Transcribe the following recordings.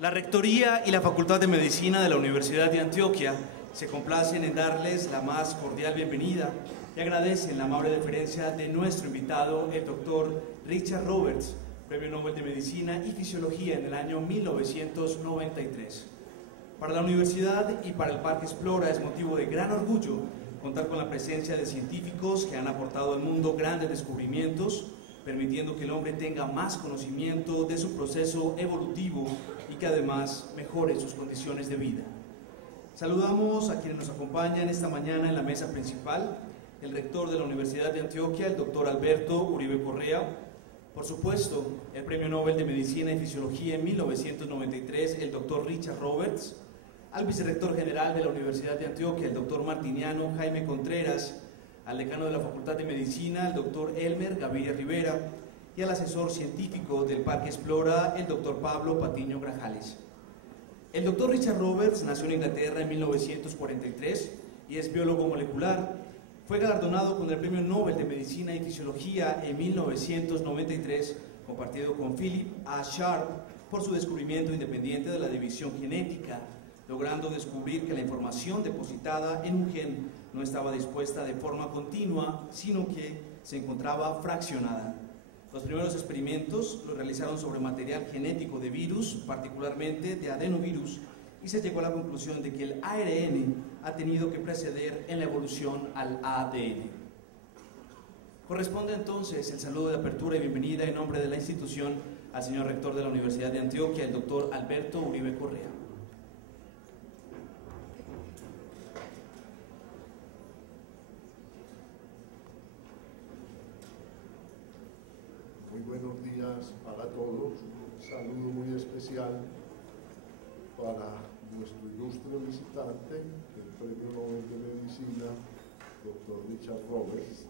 La Rectoría y la Facultad de Medicina de la Universidad de Antioquia se complacen en darles la más cordial bienvenida y agradecen la amable deferencia de nuestro invitado, el doctor Richard Roberts, Premio Nobel de Medicina y Fisiología en el año 1993. Para la universidad y para el Parque Explora es motivo de gran orgullo contar con la presencia de científicos que han aportado al mundo grandes descubrimientos, permitiendo que el hombre tenga más conocimiento de su proceso evolutivo y que además mejore sus condiciones de vida. Saludamos a quienes nos acompañan esta mañana en la mesa principal, el rector de la Universidad de Antioquia, el doctor Alberto Uribe Correa, por supuesto, el Premio Nobel de Medicina y Fisiología en 1993, el doctor Richard Roberts, al vicerrector general de la Universidad de Antioquia, el doctor martiniano Jaime Contreras, al decano de la Facultad de Medicina, el doctor Elmer Gaviria Rivera, y al asesor científico del Parque Explora, el doctor Pablo Patiño Grajales. El doctor Richard Roberts nació en Inglaterra en 1943 y es biólogo molecular. Fue galardonado con el Premio Nobel de Medicina y Fisiología en 1993, compartido con Philip A. Sharp, por su descubrimiento independiente de la división genética, logrando descubrir que la información depositada en un gen no estaba dispuesta de forma continua, sino que se encontraba fraccionada. Los primeros experimentos los realizaron sobre material genético de virus, particularmente de adenovirus, y se llegó a la conclusión de que el ARN ha tenido que preceder en la evolución al ADN. Corresponde entonces el saludo de apertura y bienvenida en nombre de la institución al señor rector de la Universidad de Antioquia, el doctor Alberto Uribe Correa. Muy buenos días para todos, un saludo muy especial para nuestro ilustre visitante, el Premio Nobel de Medicina, doctor Richard Roberts,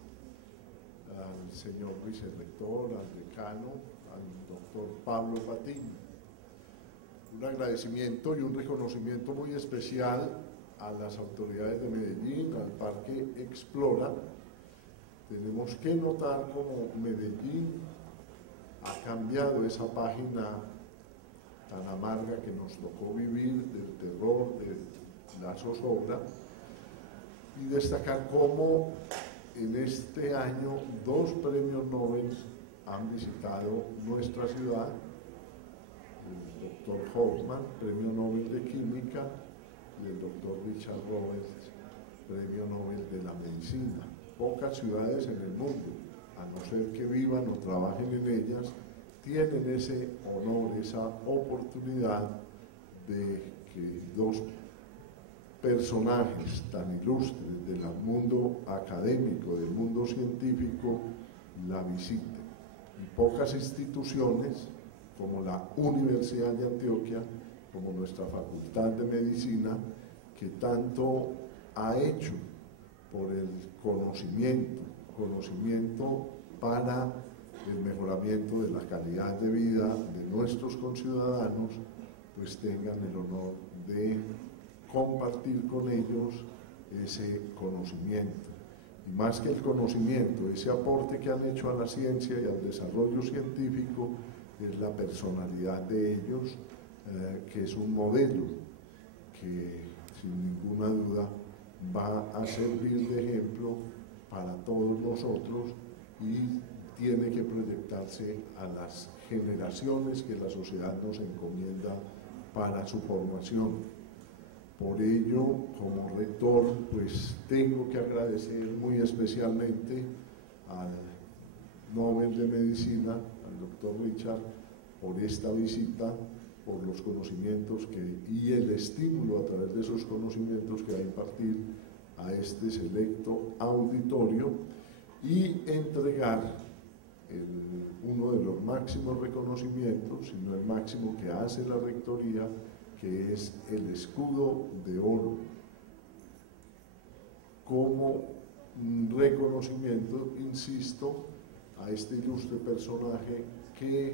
al señor vicerrector, al decano, al doctor Pablo Patiño. Un agradecimiento y un reconocimiento muy especial a las autoridades de Medellín, al Parque Explora. Tenemos que notar cómo Medellín ha cambiado esa página tan amarga que nos tocó vivir del terror de la zozobra, y destacar cómo en este año 2 premios Nobel han visitado nuestra ciudad: el doctor Hoffman, Premio Nobel de Química, y el doctor Richard Roberts, Premio Nobel de la Medicina. Pocas ciudades en el mundo, a no ser que vivan o trabajen en ellas, tienen ese honor, esa oportunidad de que 2 personajes tan ilustres del mundo académico, del mundo científico, la visiten. Y pocas instituciones, como la Universidad de Antioquia, como nuestra Facultad de Medicina, que tanto ha hecho por el conocimiento para el mejoramiento de la calidad de vida de nuestros conciudadanos, pues tengan el honor de compartir con ellos ese conocimiento. Y más que el conocimiento, ese aporte que han hecho a la ciencia y al desarrollo científico, es la personalidad de ellos, que es un modelo que sin ninguna duda va a servir de ejemplo para todos nosotros y tiene que proyectarse a las generaciones que la sociedad nos encomienda para su formación. Por ello, como rector, pues tengo que agradecer muy especialmente al Nobel de Medicina, al doctor Richard, por esta visita, por los conocimientos y el estímulo a través de esos conocimientos que va a impartir a este selecto auditorio, y entregar uno de los máximos reconocimientos, si no el máximo que hace la Rectoría, que es el escudo de oro, como reconocimiento, insisto, a este ilustre personaje que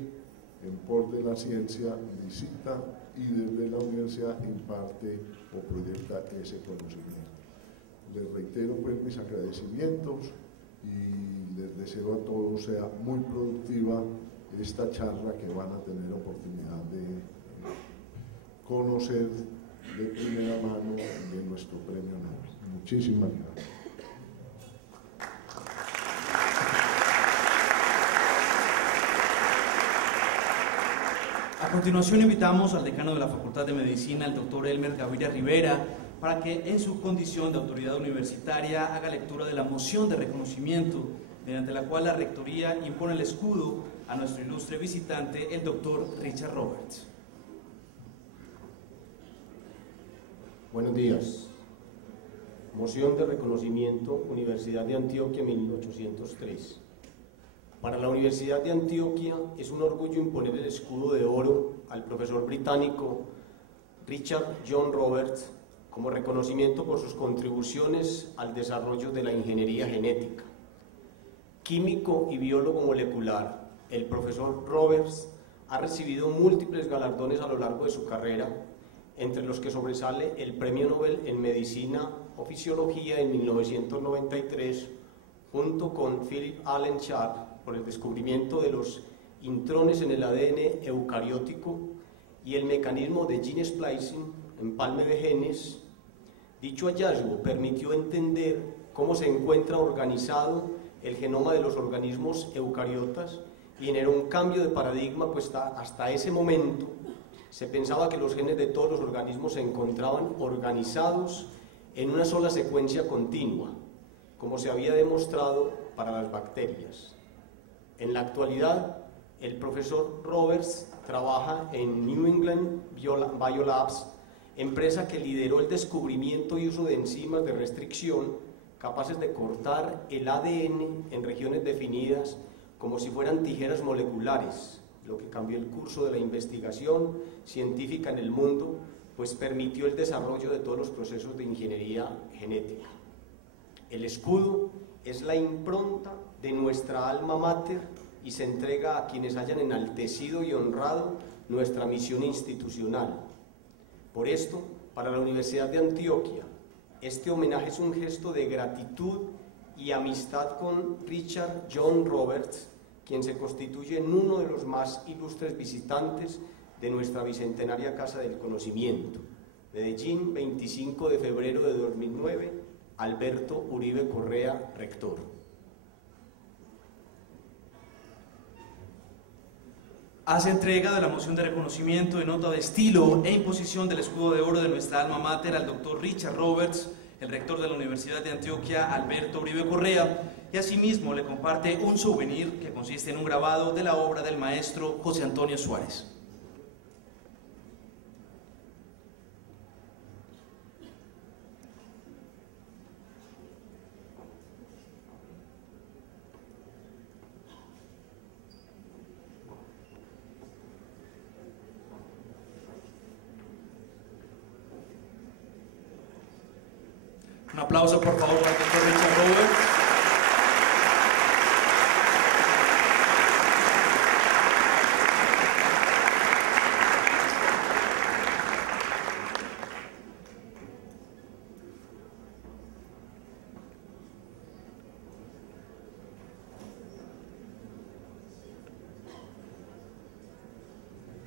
en pos de la ciencia visita y desde la universidad imparte o proyecta ese conocimiento. Les reitero pues mis agradecimientos y les deseo a todos sea muy productiva esta charla que van a tener oportunidad de conocer de primera mano de nuestro premio Nobel. Muchísimas gracias. A continuación invitamos al decano de la Facultad de Medicina, el doctor Elmer Gaviria Rivera, para que en su condición de autoridad universitaria haga lectura de la moción de reconocimiento, mediante la cual la Rectoría impone el escudo a nuestro ilustre visitante, el doctor Richard Roberts. Buenos días. Moción de reconocimiento, Universidad de Antioquia, 1803. Para la Universidad de Antioquia es un orgullo imponer el escudo de oro al profesor británico Richard John Roberts como reconocimiento por sus contribuciones al desarrollo de la ingeniería genética. Químico y biólogo molecular, el profesor Roberts ha recibido múltiples galardones a lo largo de su carrera, entre los que sobresale el Premio Nobel en Medicina o Fisiología en 1993, junto con Philip Allen Sharp, por el descubrimiento de los intrones en el ADN eucariótico y el mecanismo de gene splicing, empalme de genes. Dicho hallazgo permitió entender cómo se encuentra organizado el genoma de los organismos eucariotas y generó un cambio de paradigma, pues hasta ese momento se pensaba que los genes de todos los organismos se encontraban organizados en una sola secuencia continua, como se había demostrado para las bacterias. En la actualidad, el profesor Roberts trabaja en New England Biolabs, empresa que lideró el descubrimiento y uso de enzimas de restricción capaces de cortar el ADN en regiones definidas como si fueran tijeras moleculares, lo que cambió el curso de la investigación científica en el mundo, pues permitió el desarrollo de todos los procesos de ingeniería genética. El escudo es la impronta de nuestra alma mater y se entrega a quienes hayan enaltecido y honrado nuestra misión institucional. Por esto, para la Universidad de Antioquia, este homenaje es un gesto de gratitud y amistad con Richard John Roberts, quien se constituye en uno de los más ilustres visitantes de nuestra bicentenaria Casa del Conocimiento. Medellín, 25 de febrero de 2009, Alberto Uribe Correa, rector. Hace entrega de la moción de reconocimiento de nota de estilo e imposición del escudo de oro de nuestra alma mater al doctor Richard Roberts, el rector de la Universidad de Antioquia, Alberto Uribe Correa, y asimismo le comparte un souvenir que consiste en un grabado de la obra del maestro José Antonio Suárez. Un aplauso, por favor, para el doctor Richard Roberts.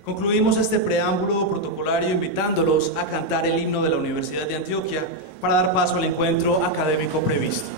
Concluimos este preámbulo protocolario invitándolos a cantar el himno de la Universidad de Antioquia para dar paso al encuentro académico previsto.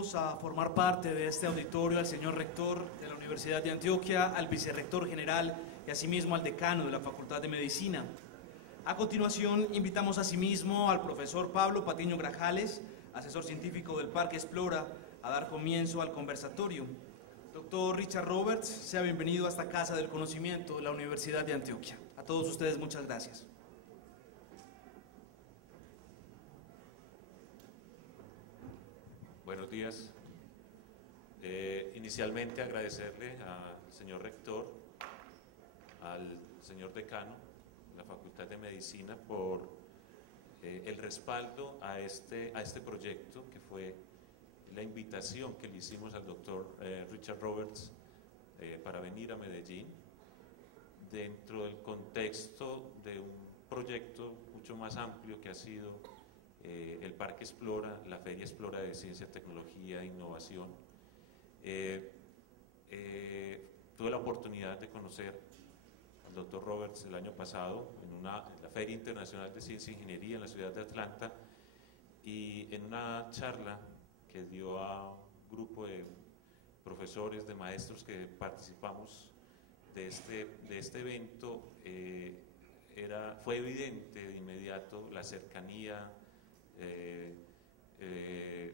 invitamos a formar parte de este auditorio al señor rector de la Universidad de Antioquia, al vicerrector general y asimismo al decano de la Facultad de Medicina. A continuación, invitamos asimismo al profesor Pablo Patiño Grajales, asesor científico del Parque Explora, a dar comienzo al conversatorio. Doctor Richard Roberts, sea bienvenido a esta Casa del Conocimiento de la Universidad de Antioquia. A todos ustedes, muchas gracias. Buenos días. Inicialmente agradecerle al señor rector, al señor decano de la Facultad de Medicina por el respaldo a este proyecto, que fue la invitación que le hicimos al doctor Richard Roberts para venir a Medellín dentro del contexto de un proyecto mucho más amplio que ha sido el Parque Explora, la Feria Explora de Ciencia, Tecnología e Innovación. Tuve la oportunidad de conocer al doctor Roberts el año pasado en la Feria Internacional de Ciencia e Ingeniería en la ciudad de Atlanta, y en una charla que dio a un grupo de profesores, de maestros que participamos de este evento, fue evidente de inmediato la cercanía,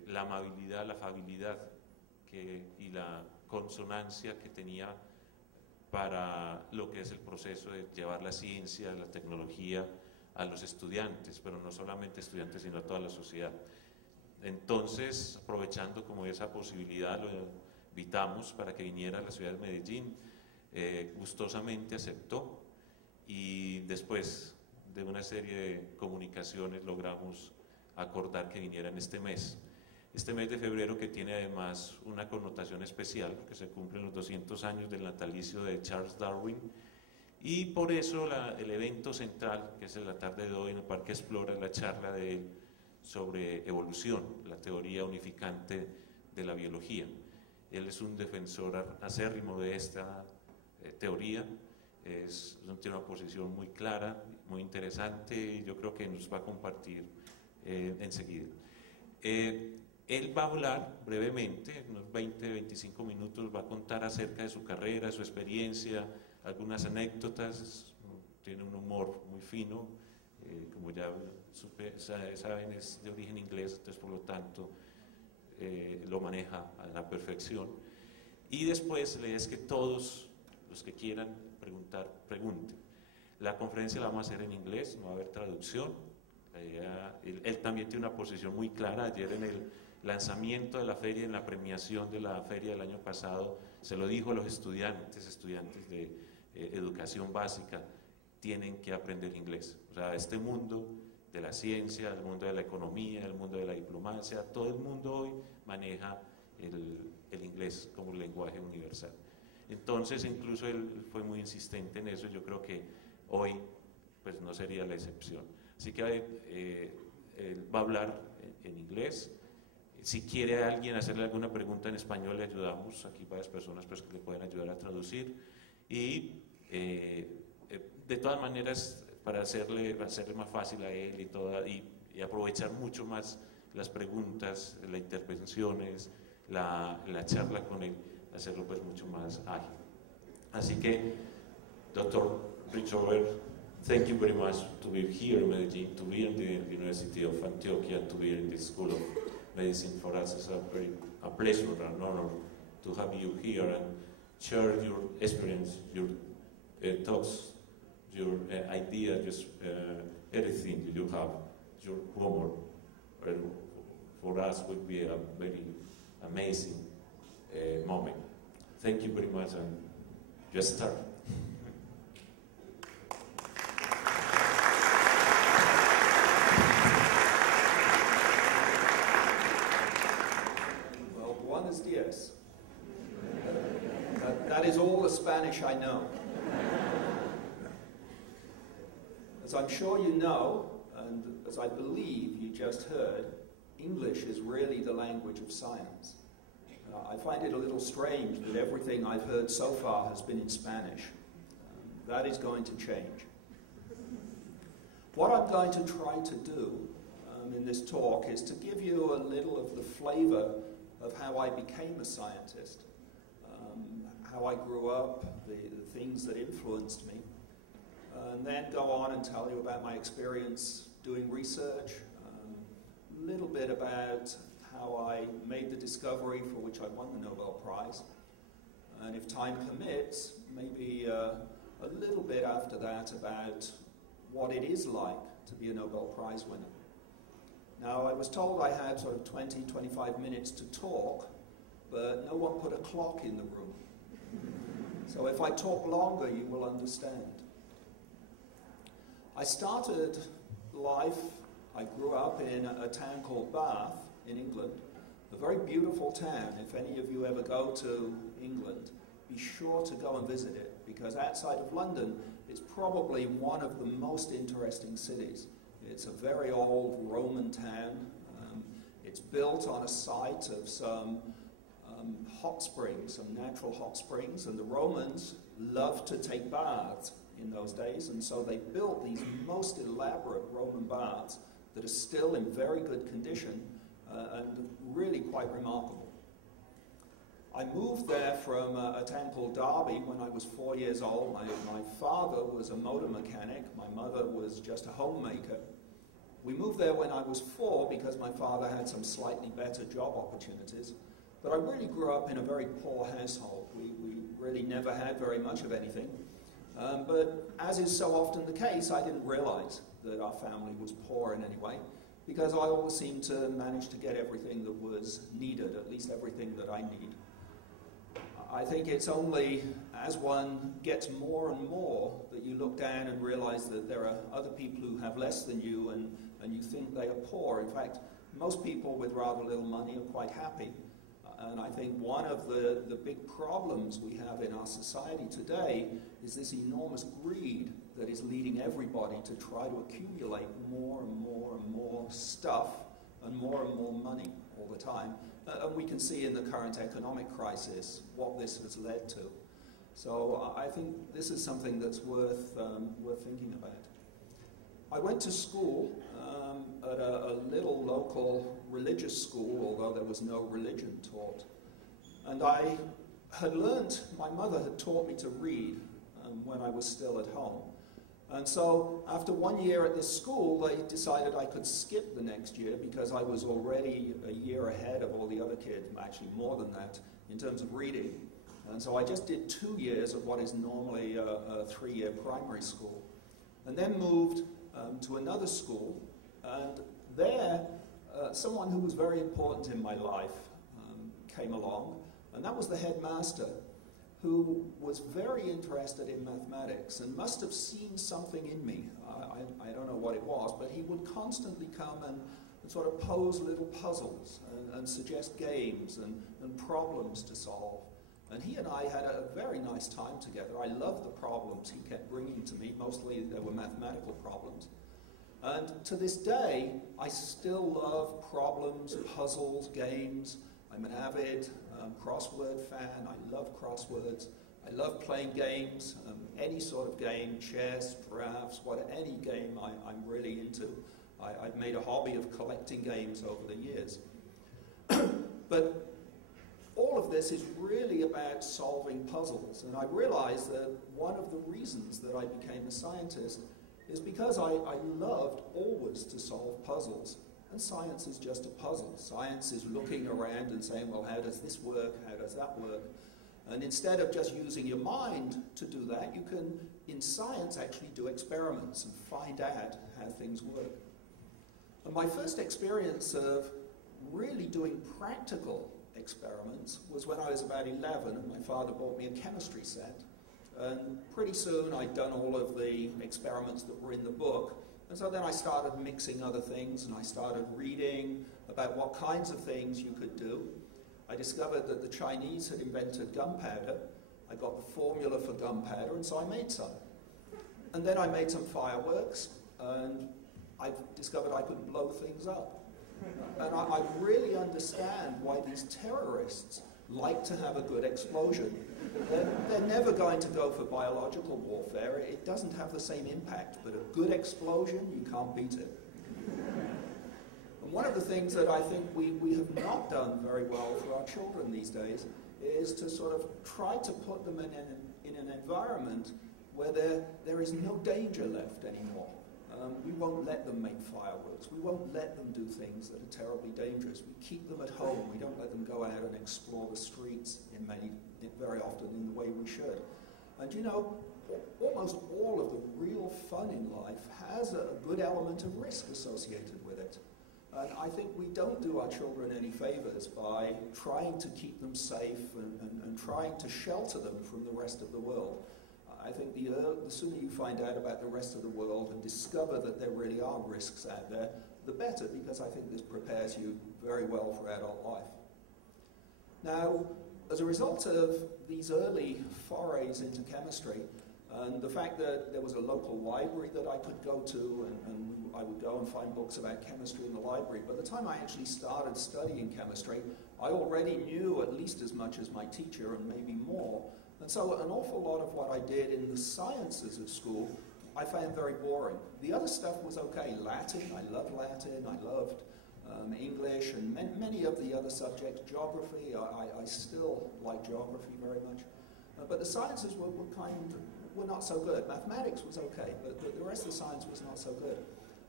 la amabilidad, la afabilidad y la consonancia que tenía para lo que es el proceso de llevar la ciencia, la tecnología a los estudiantes, pero no solamente estudiantes, sino a toda la sociedad. Entonces, aprovechando como esa posibilidad, lo invitamos para que viniera a la ciudad de Medellín. Gustosamente aceptó, y después de una serie de comunicaciones logramos acordar que viniera en este mes de febrero, que tiene además una connotación especial porque se cumplen los 200 años del natalicio de Charles Darwin, y por eso el evento central, que es en la tarde de hoy en el Parque Explora, es la charla de él sobre evolución, la teoría unificante de la biología. Él es un defensor acérrimo de esta teoría, tiene una posición muy clara, muy interesante, y yo creo que nos va a compartir enseguida. Él va a hablar brevemente, unos 20-25 minutos, va a contar acerca de su carrera, su experiencia, algunas anécdotas. Tiene un humor muy fino, como ya saben, es de origen inglés, entonces por lo tanto lo maneja a la perfección. Y después la idea es que todos los que quieran preguntar, pregunten. La conferencia la vamos a hacer en inglés, no va a haber traducción. Él también tiene una posición muy clara. Ayer en el lanzamiento de la feria, en la premiación de la feria del año pasado, se lo dijo a los estudiantes de educación básica: tienen que aprender inglés. O sea, este mundo de la ciencia, el mundo de la economía, el mundo de la diplomacia, todo el mundo hoy maneja el inglés como lenguaje universal. Entonces, incluso él fue muy insistente en eso. Yo creo que hoy pues no sería la excepción. Así que él va a hablar en inglés. Si quiere alguien hacerle alguna pregunta en español, le ayudamos. Aquí varias personas pues, que le pueden ayudar a traducir. Y de todas maneras, para hacerle más fácil a él y aprovechar mucho más las preguntas, las intervenciones, la charla con él, hacerlo pues mucho más ágil. Así que, Dr. Richard, thank you very much to be here in Medellín, to be in the University of Antioquia, to be in the School of Medicine. For us, it's a pleasure and an honor to have you here and share your experience, your thoughts, your ideas, just everything you have, your humor. For us, would be a very amazing moment. Thank you very much, and just start. Well, buenos dias. That is all the Spanish I know. As I'm sure you know, and as I believe you just heard, English is really the language of science. I find it a little strange that everything I've heard so far has been in Spanish. That is going to change. What I'm going to try to do in this talk is to give you a little of the flavor of how I became a scientist, how I grew up, the things that influenced me, and then go on and tell you about my experience doing research, a little bit about how I made the discovery for which I won the Nobel Prize, and if time permits, maybe a little bit after that about what it is like to be a Nobel Prize winner. Now, I was told I had sort of 20, 25 minutes to talk, but no one put a clock in the room. So if I talk longer, you will understand. I started life, I grew up in a town called Bath in England, a very beautiful town. If any of you ever go to England, be sure to go and visit it, because outside of London, it's probably one of the most interesting cities. It's a very old Roman town. It's built on a site of some hot springs, some natural hot springs, and the Romans loved to take baths in those days, and so they built these most elaborate Roman baths that are still in very good condition and really quite remarkable. I moved there from a town called Derby when I was 4 years old. My father was a motor mechanic. My mother was just a homemaker. We moved there when I was 4 because my father had some slightly better job opportunities. But I really grew up in a very poor household. We really never had very much of anything. But as is so often the case, I didn't realize that our family was poor in any way, because I always seemed to manage to get everything that was needed, at least everything that I need. I think it's only as one gets more and more that you look down and realize that there are other people who have less than you, and you think they are poor. In fact, most people with rather little money are quite happy. And I think one of the big problems we have in our society today is this enormous greed that is leading everybody to try to accumulate more and more and more stuff and more money all the time. And we can see in the current economic crisis what this has led to. So I think this is something that's worth thinking about. I went to school at a little local religious school, although there was no religion taught. And I had learnt, my mother had taught me to read when I was still at home. And so after 1 year at this school, they decided I could skip the next year because I was already a year ahead of all the other kids, actually more than that, in terms of reading. And so I just did 2 years of what is normally a 3-year primary school. And then moved to another school, and there someone who was very important in my life came along, and that was the headmaster, who was very interested in mathematics and must have seen something in me. I don't know what it was, but he would constantly come and sort of pose little puzzles and suggest games and problems to solve. And he and I had a very nice time together. I loved the problems he kept bringing to me. Mostly they were mathematical problems. And to this day, I still love problems, puzzles, games. I'm an avid crossword fan. I love crosswords. I love playing games, any sort of game, chess, drafts, any game I'm really into. I've made a hobby of collecting games over the years. But all of this is really about solving puzzles. And I realized that one of the reasons that I became a scientist is because I loved always to solve puzzles. And science is just a puzzle. Science is looking around and saying, well, how does this work? How does that work? And instead of just using your mind to do that, you can, in science, actually do experiments and find out how things work. And my first experience of really doing practical experiments was when I was about 11, and my father bought me a chemistry set. And pretty soon I'd done all of the experiments that were in the book. And so then I started mixing other things, and I started reading about what kinds of things you could do. I discovered that the Chinese had invented gunpowder. I got the formula for gunpowder, and so I made some. And then I made some fireworks, and I discovered I could blow things up. And I really understand why these terrorists like to have a good explosion. They're never going to go for biological warfare. It doesn't have the same impact, but a good explosion, you can't beat it. And one of the things that I think we have not done very well for our children these days is to sort of try to put them in an environment where there is no danger left anymore. We won't let them make fireworks. We won't let them do things that are terribly dangerous. We keep them at home. We don't let them go out and explore the streets very often in the way we should. And you know, almost all of the real fun in life has a good element of risk associated with it. And I think we don't do our children any favors by trying to keep them safe and trying to shelter them from the rest of the world. I think the sooner you find out about the rest of the world and discover that there really are risks out there, the better, because I think this prepares you very well for adult life. Now, as a result of these early forays into chemistry, and the fact that there was a local library that I could go to, and I would go and find books about chemistry in the library, by the time I actually started studying chemistry, I already knew at least as much as my teacher and maybe more. And so an awful lot of what I did in the sciences of school, I found very boring. The other stuff was okay. Latin, I loved Latin, I loved English, and many of the other subjects. Geography, I still like geography very much. But the sciences were not so good. Mathematics was okay, but the rest of the science was not so good.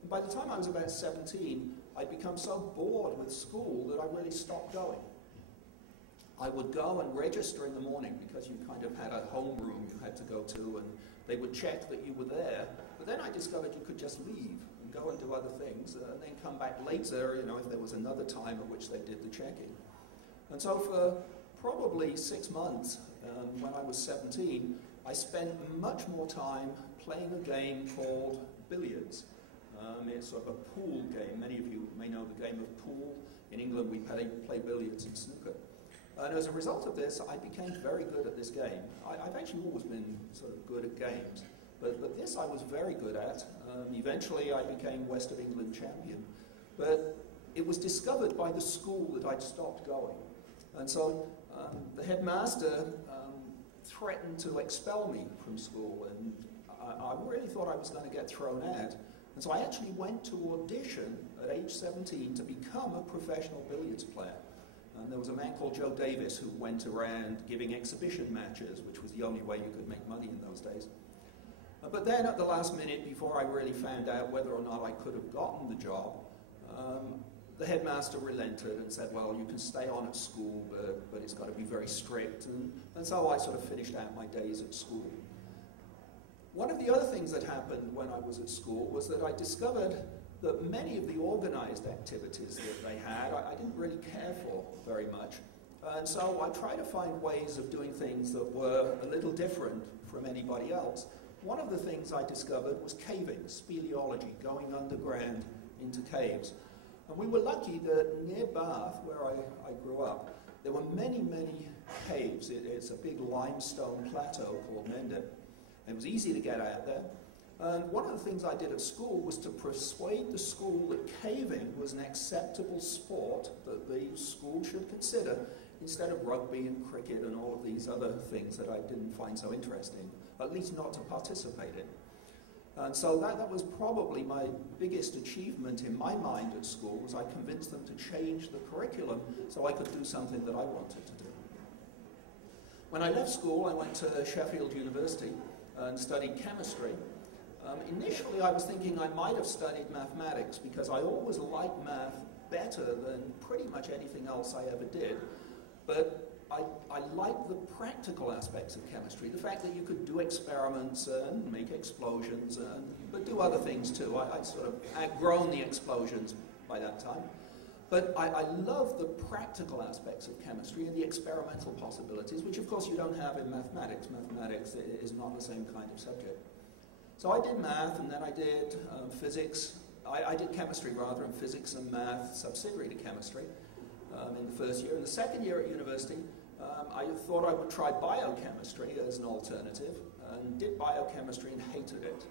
And by the time I was about 17, I'd become so bored with school that I really stopped going. I would go and register in the morning because you kind of had a homeroom you had to go to, and they would check that you were there. But then I discovered you could just leave and go and do other things, and then come back later, you know, if there was another time at which they did the checking. And so for probably 6 months, when I was 17, I spent much more time playing a game called billiards. It's sort of a pool game. Many of you may know the game of pool. In England, we play billiards and snooker. And as a result of this, I became very good at this game. I've actually always been sort of good at games, but this I was very good at. Eventually, I became West of England champion. But it was discovered by the school that I'd stopped going. And so the headmaster threatened to expel me from school, and I really thought I was going to get thrown out. And so I actually went to audition at age 17 to become a professional billiards player. And there was a man called Joe Davis who went around giving exhibition matches, which was the only way you could make money in those days. But then at the last minute, before I really found out whether or not I could have gotten the job, the headmaster relented and said, well, you can stay on at school, but it's got to be very strict. And so I sort of finished out my days at school. One of the other things that happened when I was at school was that I discovered that many of the organized activities that they had, I didn't really care for very much. And so I tried to find ways of doing things that were a little different from anybody else. One of the things I discovered was caving, speleology, going underground into caves. And we were lucky that near Bath, where I grew up, there were many, many caves. It's a big limestone plateau called Mendip. It was easy to get out there. And one of the things I did at school was to persuade the school that caving was an acceptable sport that the school should consider, instead of rugby and cricket and all of these other things that I didn't find so interesting, at least not to participate in. And so that was probably my biggest achievement in my mind at school, was I convinced them to change the curriculum so I could do something that I wanted to do. When I left school, I went to Sheffield University and studied chemistry. Initially, I was thinking I might have studied mathematics because I always liked math better than pretty much anything else I ever did. But I liked the practical aspects of chemistry, the fact that you could do experiments and make explosions, but do other things too. I'd sort of outgrown the explosions by that time. But I love the practical aspects of chemistry and the experimental possibilities, which of course you don't have in mathematics. Mathematics is not the same kind of subject. So I did math, and then I did physics. I did chemistry rather, and physics and math subsidiary to chemistry in the first year. In the second year at university, I thought I would try biochemistry as an alternative, and did biochemistry and hated it.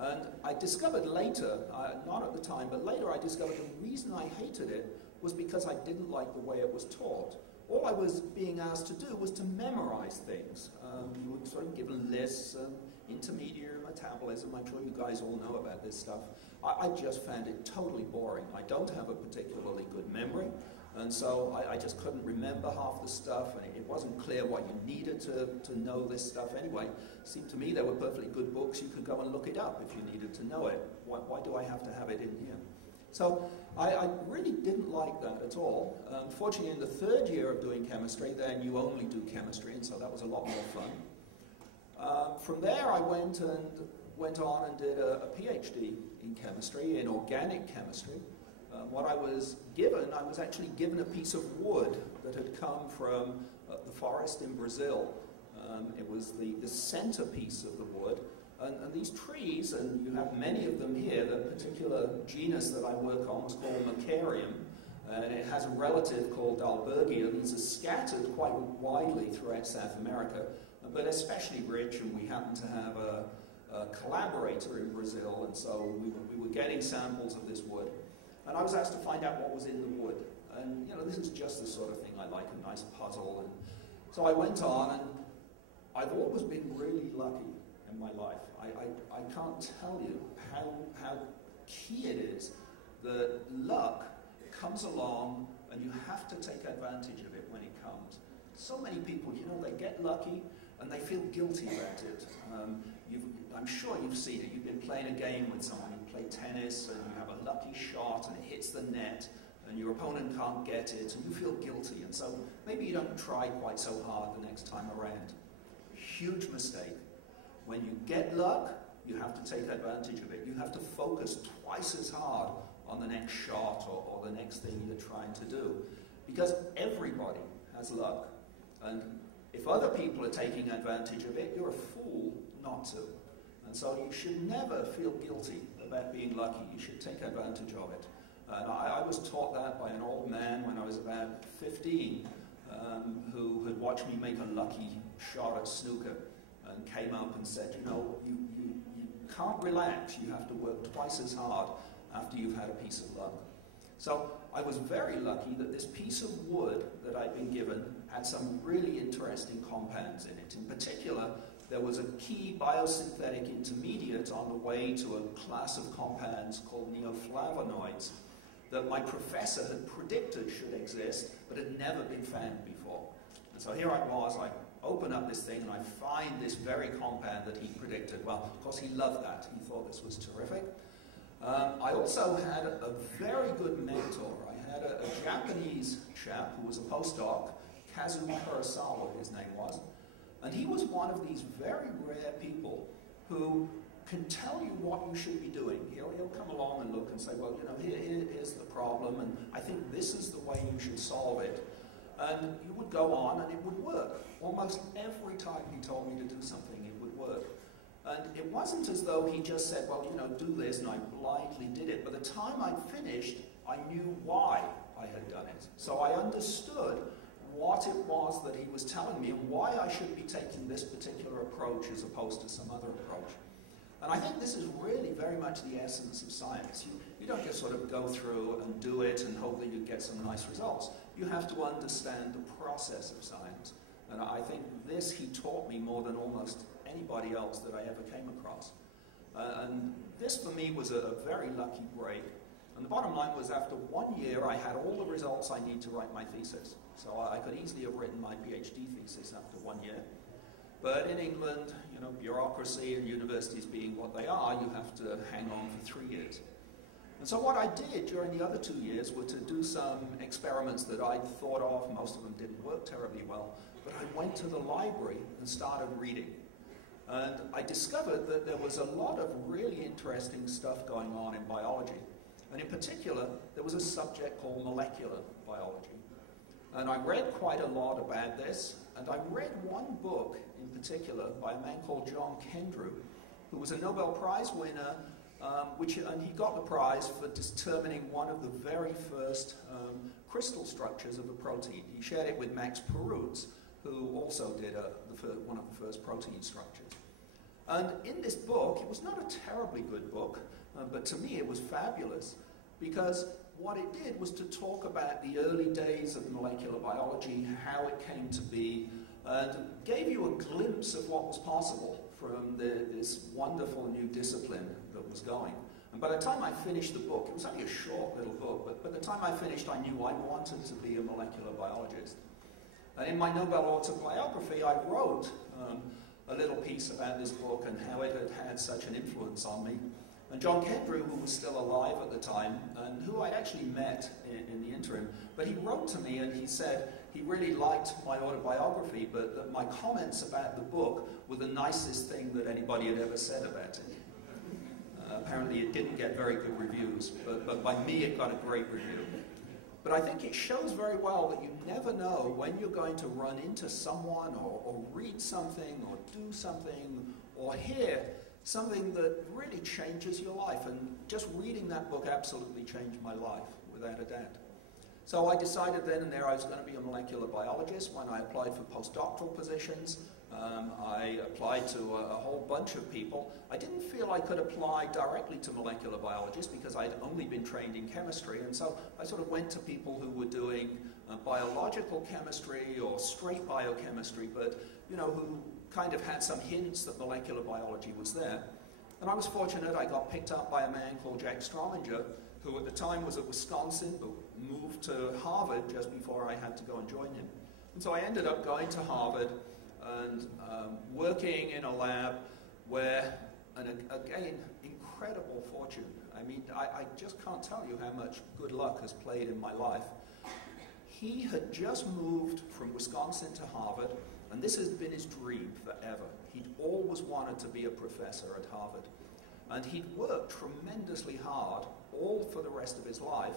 And I discovered later, not at the time, but later I discovered the reason I hated it was because I didn't like the way it was taught. All I was being asked to do was to memorize things. You were sort of given lists, and intermediary metabolism. I'm sure you guys all know about this stuff. I just found it totally boring. I don't have a particularly good memory, and so I just couldn't remember half the stuff, and it wasn't clear what you needed to know this stuff anyway. It seemed to me there were perfectly good books. You could go and look it up if you needed to know it. Why do I have to have it in here? So I really didn't like that at all. Fortunately, in the third year of doing chemistry, then you only do chemistry, and so that was a lot more fun. From there, I went on and did a PhD in chemistry, in organic chemistry. What I was actually given a piece of wood that had come from the forest in Brazil. It was the centerpiece of the wood. And these trees, and you have many of them here, the particular genus that I work on was called Macarium, and it has a relative called Dalbergia. These are scattered quite widely throughout South America, but especially rich, and we happen to have a collaborator in Brazil, and so we were getting samples of this wood. And I was asked to find out what was in the wood. And, you know, this is just the sort of thing I like, a nice puzzle. And so I went on, and I've always been really lucky in my life. I can't tell you how key it is that luck comes along and you have to take advantage of it when it comes. So many people, you know, they get lucky and they feel guilty about it. I'm sure you've seen it. You've been playing a game with someone. You play tennis and you have a lucky shot and it hits the net and your opponent can't get it and you feel guilty. And so maybe you don't try quite so hard the next time around. Huge mistake. When you get luck, you have to take advantage of it. You have to focus twice as hard on the next shot or the next thing you're trying to do. Because everybody has luck. And if other people are taking advantage of it, you're a fool not to. And so you should never feel guilty about being lucky. You should take advantage of it. And I was taught that by an old man when I was about 15, who had watched me make a lucky shot at snooker. And came up and said, you know, you can't relax. You have to work twice as hard after you've had a piece of luck. So I was very lucky that this piece of wood that I'd been given had some really interesting compounds in it. In particular, there was a key biosynthetic intermediate on the way to a class of compounds called neoflavonoids that my professor had predicted should exist, but had never been found before. And so here I was, I open up this thing and I find this very compound that he predicted. Well, of course he loved that. He thought this was terrific. I also had a very good mentor. I had a Japanese chap who was a postdoc, Kazu Kurosawa his name was, and he was one of these very rare people who can tell you what you should be doing. He'll come along and look and say, well, you know, here's the problem, and I think this is the way you should solve it. And you would go on and it would work. Almost every time he told me to do something, it would work. And it wasn't as though he just said, well, you know, do this, and I blindly did it. By the time I'd finished, I knew why I had done it. So I understood what it was that he was telling me and why I should be taking this particular approach as opposed to some other approach. And I think this is really very much the essence of science. You don't just sort of go through and do it and hope that you get some nice results. You have to understand the process of science. And I think this he taught me more than almost anybody else that I ever came across. And this for me was a very lucky break. And the bottom line was after 1 year I had all the results I need to write my thesis. So I could easily have written my PhD thesis after 1 year. But in England, you know, bureaucracy and universities being what they are, you have to hang on for 3 years. And so what I did during the other 2 years were to do some experiments that I'd thought of. Most of them didn't work terribly well. But I went to the library and started reading. And I discovered that there was a lot of really interesting stuff going on in biology. And in particular, there was a subject called molecular biology. And I read quite a lot about this. And I read one book in particular by a man called John Kendrew, who was a Nobel Prize winner, and he got the prize for determining one of the very first crystal structures of a protein. He shared it with Max Perutz, who also did one of the first protein structures. And in this book, it was not a terribly good book, but to me it was fabulous, because what it did was to talk about the early days of molecular biology, how it came to be, and gave you a glimpse of what was possible from this wonderful new discipline that was going. And by the time I finished the book, it was only a short little book, but by the time I finished, I knew I wanted to be a molecular biologist. And in my Nobel autobiography, I wrote a little piece about this book and how it had had such an influence on me. And John Kendrew, who was still alive at the time, and who I'd actually met in the interim, but he wrote to me and he said he really liked my autobiography, but that my comments about the book were the nicest thing that anybody had ever said about it. Apparently it didn't get very good reviews, but by me it got a great review. But I think it shows very well that you never know when you're going to run into someone or read something or do something or hear something that really changes your life. And just reading that book absolutely changed my life, without a doubt. So I decided then and there I was going to be a molecular biologist. When I applied for postdoctoral positions, I applied to a whole bunch of people. I didn't feel I could apply directly to molecular biologists because I'd only been trained in chemistry, and so I sort of went to people who were doing biological chemistry or straight biochemistry, but who kind of had some hints that molecular biology was there. And I was fortunate. I got picked up by a man called Jack Strominger, who at the time was at Wisconsin, but moved to Harvard just before I had to go and join him. And so I ended up going to Harvard and working in a lab where, and again, incredible fortune. I mean, I just can't tell you how much good luck has played in my life. He had just moved from Wisconsin to Harvard, and this has been his dream forever. He'd always wanted to be a professor at Harvard. And he'd worked tremendously hard, all for the rest of his life,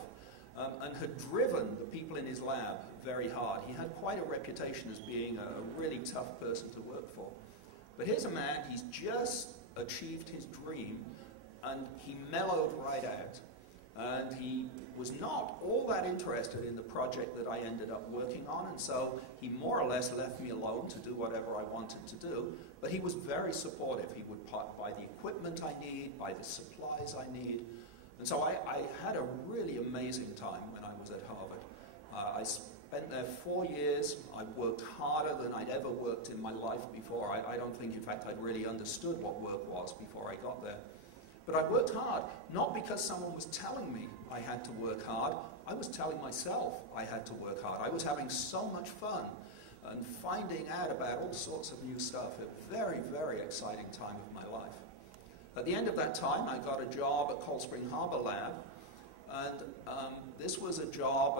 and had driven the people in his lab very hard. He had quite a reputation as being a really tough person to work for. But here's a man, he's just achieved his dream, and he mellowed right out. And he was not all that interested in the project that I ended up working on, and so he more or less left me alone to do whatever I wanted to do. But he was very supportive. He would buy the equipment I need, buy the supplies I need. And so I had a really amazing time when I was at Harvard. I spent there 4 years. I worked harder than I'd ever worked in my life before. I don't think, in fact, I'd really understood what work was before I got there. But I worked hard, not because someone was telling me I had to work hard. I was telling myself I had to work hard. I was having so much fun and finding out about all sorts of new stuff. A very, very exciting time of my life. At the end of that time, I got a job at Cold Spring Harbor Lab, and this was a job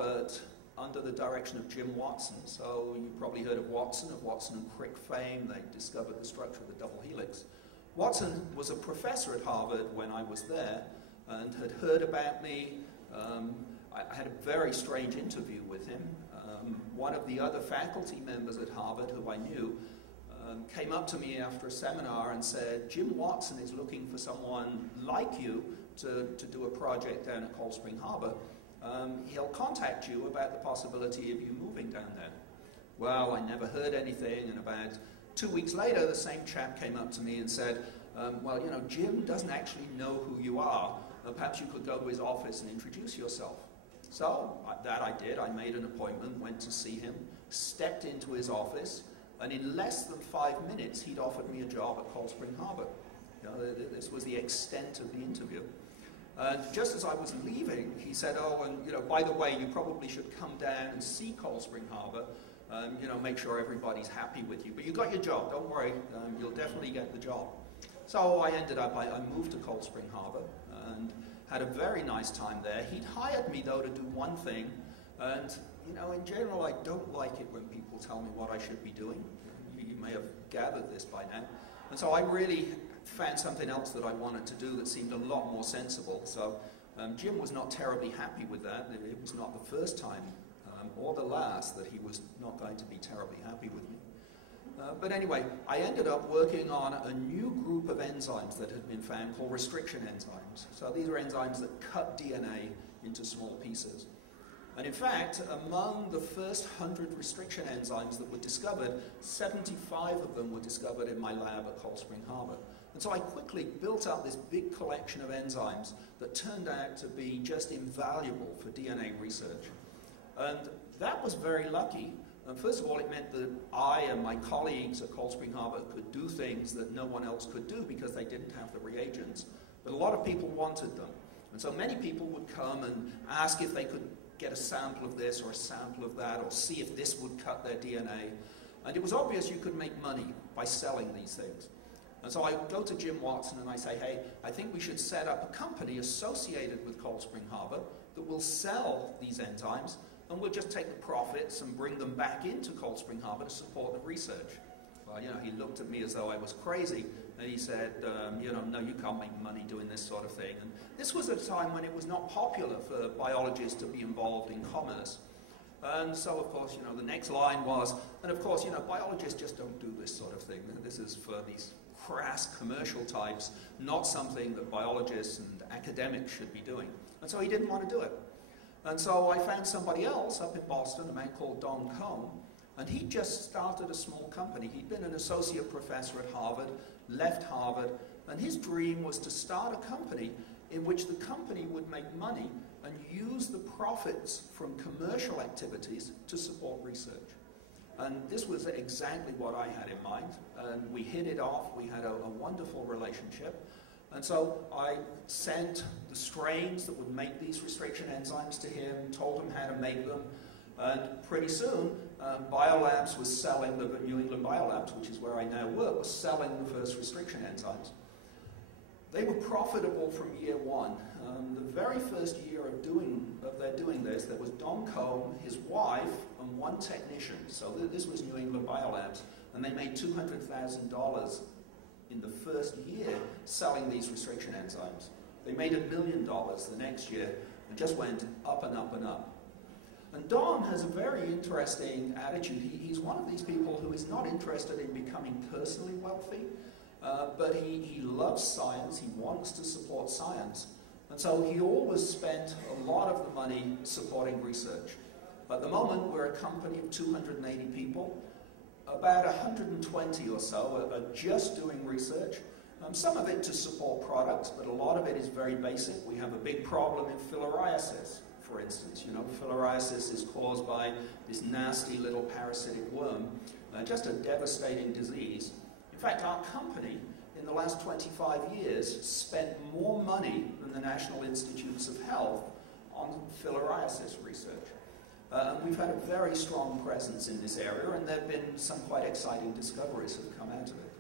under the direction of Jim Watson. So you've probably heard of Watson and Crick fame. They discovered the structure of the double helix. Watson was a professor at Harvard when I was there and had heard about me. I had a very strange interview with him. One of the other faculty members at Harvard, who I knew, came up to me after a seminar and said, Jim Watson is looking for someone like you to do a project down at Cold Spring Harbor. He'll contact you about the possibility of you moving down there. Well, I never heard anything, and about 2 weeks later, the same chap came up to me and said, well, Jim doesn't actually know who you are. Perhaps you could go to his office and introduce yourself. So that I did. I made an appointment, went to see him, stepped into his office, and in less than 5 minutes, he'd offered me a job at Cold Spring Harbor. This was the extent of the interview. Just as I was leaving, he said, oh, and by the way, you probably should come down and see Cold Spring Harbor. Make sure everybody's happy with you. But you got your job, don't worry, you'll definitely get the job. So I ended up, I moved to Cold Spring Harbor and had a very nice time there. He'd hired me, though, to do one thing, and, in general, I don't like it when people tell me what I should be doing. You may have gathered this by now. And so I really found something else that I wanted to do that seemed a lot more sensible. So Jim was not terribly happy with that. It was not the first time or the last that he was not going to be terribly happy with me. But anyway, I ended up working on a new group of enzymes that had been found called restriction enzymes. So these are enzymes that cut DNA into small pieces. And in fact, among the first 100 restriction enzymes that were discovered, 75 of them were discovered in my lab at Cold Spring Harbor. And so I quickly built up this big collection of enzymes that turned out to be just invaluable for DNA research. And that was very lucky. First of all, it meant that I and my colleagues at Cold Spring Harbor could do things that no one else could do because they didn't have the reagents. But a lot of people wanted them. And so many people would come and ask if they could get a sample of this or a sample of that, or see if this would cut their DNA. And it was obvious you could make money by selling these things. And so I go to Jim Watson and I say, hey, I think we should set up a company associated with Cold Spring Harbor that will sell these enzymes, and we'll just take the profits and bring them back into Cold Spring Harbor to support the research. Well, you know, he looked at me as though I was crazy, and he said, you know, no, you can't make money doing this sort of thing. And this was at a time when it was not popular for biologists to be involved in commerce. And so, of course, you know, the next line was, and of course, you know, biologists just don't do this sort of thing. This is for these crass commercial types, not something that biologists and academics should be doing. And so he didn't want to do it. And so I found somebody else up in Boston, a man called Don Cohn, and he just started a small company. He'd been an associate professor at Harvard, left Harvard, and his dream was to start a company in which the company would make money and use the profits from commercial activities to support research. And this was exactly what I had in mind, and we hit it off. We had a wonderful relationship. And so I sent the strains that would make these restriction enzymes to him, told him how to make them, and pretty soon Biolabs was selling, the New England Biolabs, which is where I now work, was selling the first restriction enzymes. They were profitable from year one. The very first year of their doing this, there was Don Cohn, his wife, and one technician. So this was New England Biolabs, and they made $200,000 in the first year selling these restriction enzymes. They made $1 million the next year, and just went up and up and up. And Don has a very interesting attitude. He's one of these people who is not interested in becoming personally wealthy, but he loves science. He wants to support science. And so he always spent a lot of the money supporting research. At the moment, we're a company of 280 people. About 120 or so are just doing research. Some of it to support products, but a lot of it is very basic. We have a big problem in filariasis, for instance. You know, filariasis is caused by this nasty little parasitic worm, just a devastating disease. In fact, our company, in the last 25 years, spent more money than the National Institutes of Health on filariasis research. We've had a very strong presence in this area, and there have been some quite exciting discoveries that have come out of it.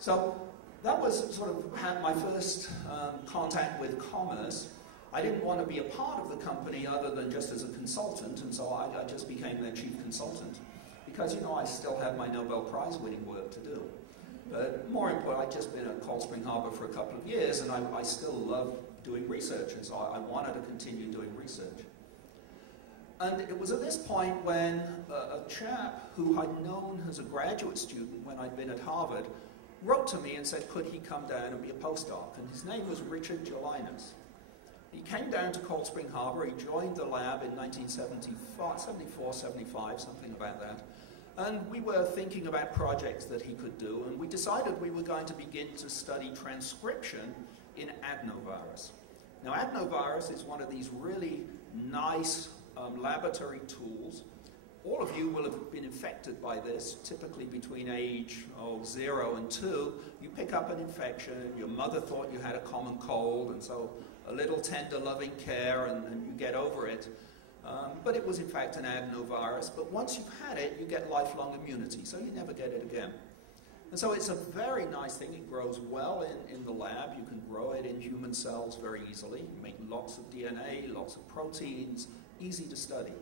So that was sort of my first contact with commerce. I didn't want to be a part of the company other than just as a consultant, and so I just became their chief consultant. Because, you know, I still have my Nobel Prize winning work to do. But more importantly, I'd just been at Cold Spring Harbor for a couple of years, and I still love doing research, and so I wanted to continue doing research. And it was at this point when a chap who I'd known as a graduate student when I'd been at Harvard wrote to me and said, could he come down and be a postdoc? And his name was Richard Gelinas. He came down to Cold Spring Harbor. He joined the lab in 1974, 75, something about that. And we were thinking about projects that he could do, and we decided we were going to begin to study transcription in adenovirus. Now, adenovirus is one of these really nice laboratory tools. All of you will have been infected by this, typically between age 0 and 2. You pick up an infection, your mother thought you had a common cold, and so a little tender, loving care, and you get over it. But it was in fact an adenovirus, but once you've had it, you get lifelong immunity, so you never get it again. And so it's a very nice thing. It grows well in the lab. You can grow it in human cells very easily. You make lots of DNA, lots of proteins, easy to study.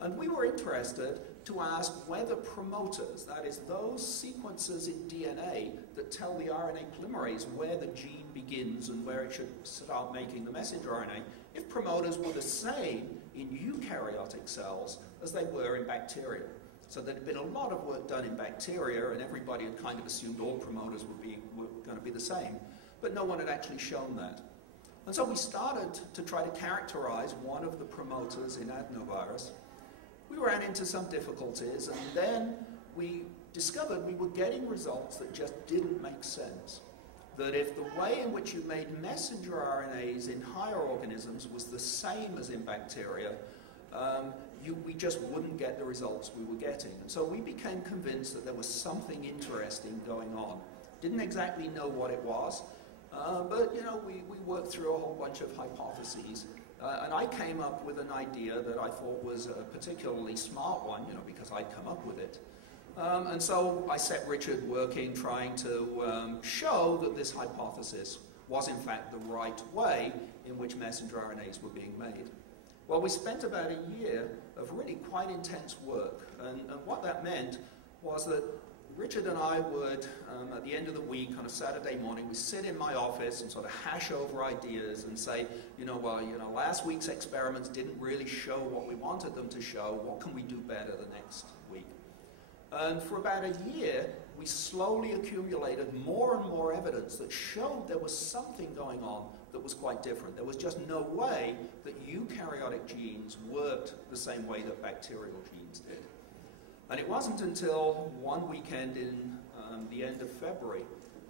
And we were interested to ask whether promoters, that is, those sequences in DNA that tell the RNA polymerase where the gene begins and where it should start making the messenger RNA, if promoters were the same in eukaryotic cells as they were in bacteria. So there had been a lot of work done in bacteria, and everybody had kind of assumed all promoters were going to be the same, but no one had actually shown that. And so we started to try to characterize one of the promoters in adenovirus. We ran into some difficulties, and then we discovered we were getting results that just didn't make sense. That if the way in which you made messenger RNAs in higher organisms was the same as in bacteria, we just wouldn't get the results we were getting. And so we became convinced that there was something interesting going on. Didn't exactly know what it was, but we worked through a whole bunch of hypotheses. And I came up with an idea that I thought was a particularly smart one, because I'd come up with it. And so I set Richard working, trying to show that this hypothesis was in fact the right way in which messenger RNAs were being made. Well, we spent about a year of really quite intense work, and what that meant was that Richard and I would, at the end of the week on a Saturday morning, we'd sit in my office and sort of hash over ideas and say, last week's experiments didn't really show what we wanted them to show. What can we do better the next week? And for about a year, we slowly accumulated more and more evidence that showed there was something going on that was quite different. There was just no way that eukaryotic genes worked the same way that bacterial genes did. And it wasn't until one weekend in the end of February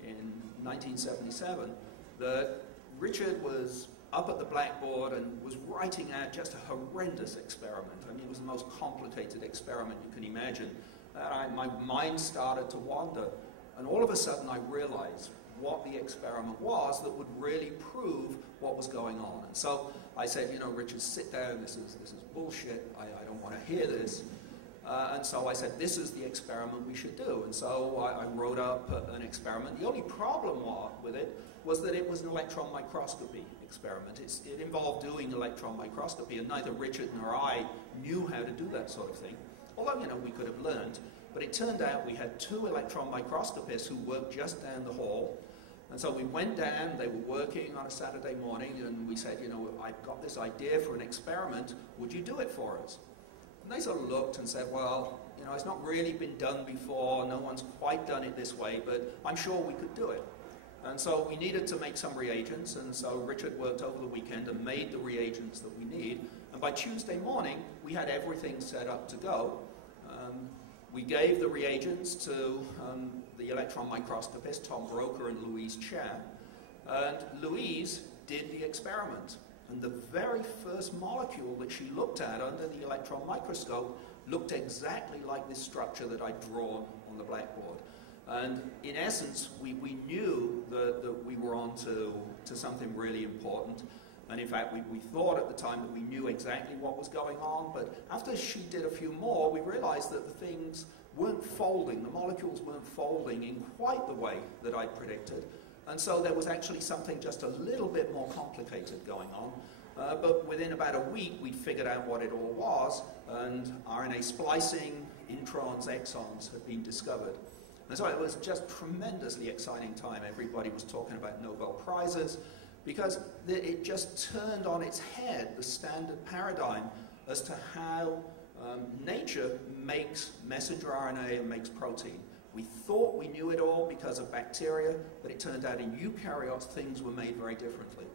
in 1977 that Richard was up at the blackboard and was writing out just a horrendous experiment. I mean, it was the most complicated experiment you can imagine. My mind started to wander, and all of a sudden I realized what the experiment was that would really prove what was going on. And so I said, Richard, sit down, this is bullshit, I don't want to hear this. And so I said, this is the experiment we should do. And so I wrote up an experiment. The only problem with it was that it was an electron microscopy experiment. It involved doing electron microscopy, and neither Richard nor I knew how to do that sort of thing. Although, we could have learned. But it turned out we had 2 electron microscopists who worked just down the hall. And so we went down, they were working on a Saturday morning, and we said, I've got this idea for an experiment, would you do it for us? And they sort of looked and said, well, it's not really been done before, no one's quite done it this way, but I'm sure we could do it. And so we needed to make some reagents, and so Richard worked over the weekend and made the reagents that we need. And by Tuesday morning, we had everything set up to go. We gave the reagents to the electron microscopist, Tom Broker and Louise Chan, and Louise did the experiment. And the very first molecule that she looked at under the electron microscope looked exactly like this structure that I'd drawn on the blackboard. And in essence, we knew that we were on to something really important. And in fact, we thought at the time that we knew exactly what was going on, but after she did a few more, we realized that the things weren't folding, the molecules weren't folding in quite the way that I predicted. And so there was actually something just a little bit more complicated going on. But within about a week, we'd figured out what it all was, and RNA splicing, introns, exons had been discovered. And so it was just tremendously exciting time. Everybody was talking about Nobel Prizes, because it just turned on its head the standard paradigm as to how nature makes messenger RNA and makes protein. We thought we knew it all because of bacteria, but it turned out in eukaryotes things were made very differently.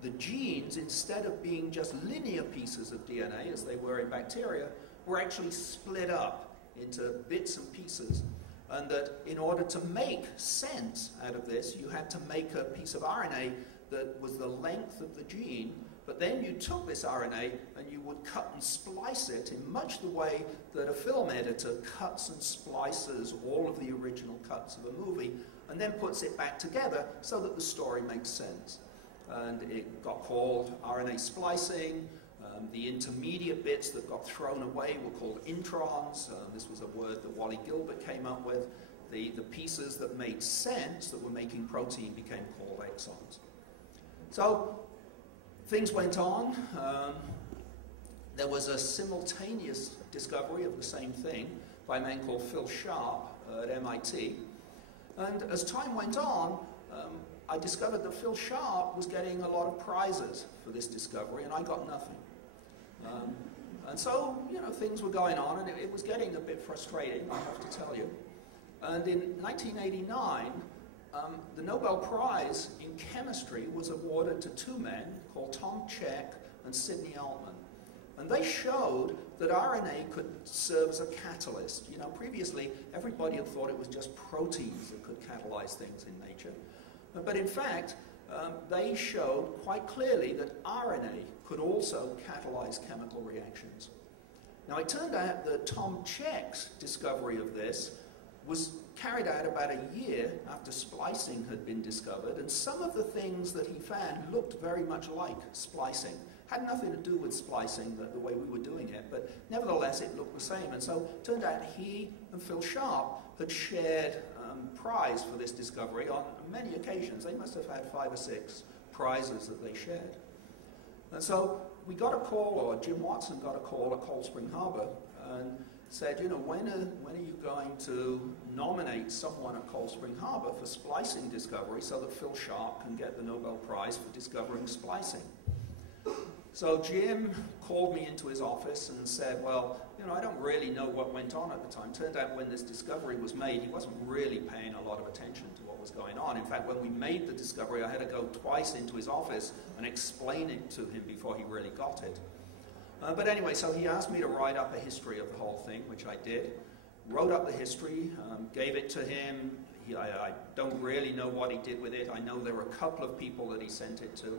The genes, instead of being just linear pieces of DNA, as they were in bacteria, were actually split up into bits and pieces. And that in order to make sense out of this, you had to make a piece of RNA that was the length of the gene, but then you took this RNA and you would cut and splice it in much the way that a film editor cuts and splices all of the original cuts of a movie and then puts it back together so that the story makes sense. And it got called RNA splicing. The intermediate bits that got thrown away were called introns. This was a word that Wally Gilbert came up with. The pieces that made sense, that were making protein, became called exons. So things went on. There was a simultaneous discovery of the same thing by a man called Phil Sharp at MIT. And as time went on, I discovered that Phil Sharp was getting a lot of prizes for this discovery, and I got nothing. And so, things were going on, and it was getting a bit frustrating, I have to tell you. And in 1989, the Nobel Prize in Chemistry was awarded to 2 men called Tom Cech and Sidney Altman. And they showed that RNA could serve as a catalyst. Previously, everybody had thought it was just proteins that could catalyze things in nature. But in fact, they showed quite clearly that RNA could also catalyze chemical reactions. Now, it turned out that Tom Cech's discovery of this was carried out about a year after splicing had been discovered, and some of the things that he found looked very much like splicing. Had nothing to do with splicing, the way we were doing it, but nevertheless it looked the same. And so it turned out he and Phil Sharp had shared prize for this discovery on many occasions. They must have had 5 or 6 prizes that they shared. And so we got a call, or Jim Watson got a call at Cold Spring Harbor and said, you know, when are you going to nominate someone at Cold Spring Harbor for splicing discovery so that Phil Sharp can get the Nobel Prize for discovering splicing? So Jim called me into his office and said, well, you know, I don't really know what went on at the time. Turned out when this discovery was made, he wasn't really paying a lot of attention to what was going on. In fact, when we made the discovery, I had to go twice into his office and explain it to him before he really got it. But anyway, so he asked me to write up a history of the whole thing, which I did. Wrote up the history, gave it to him. I don't really know what he did with it. I know there were a couple of people that he sent it to.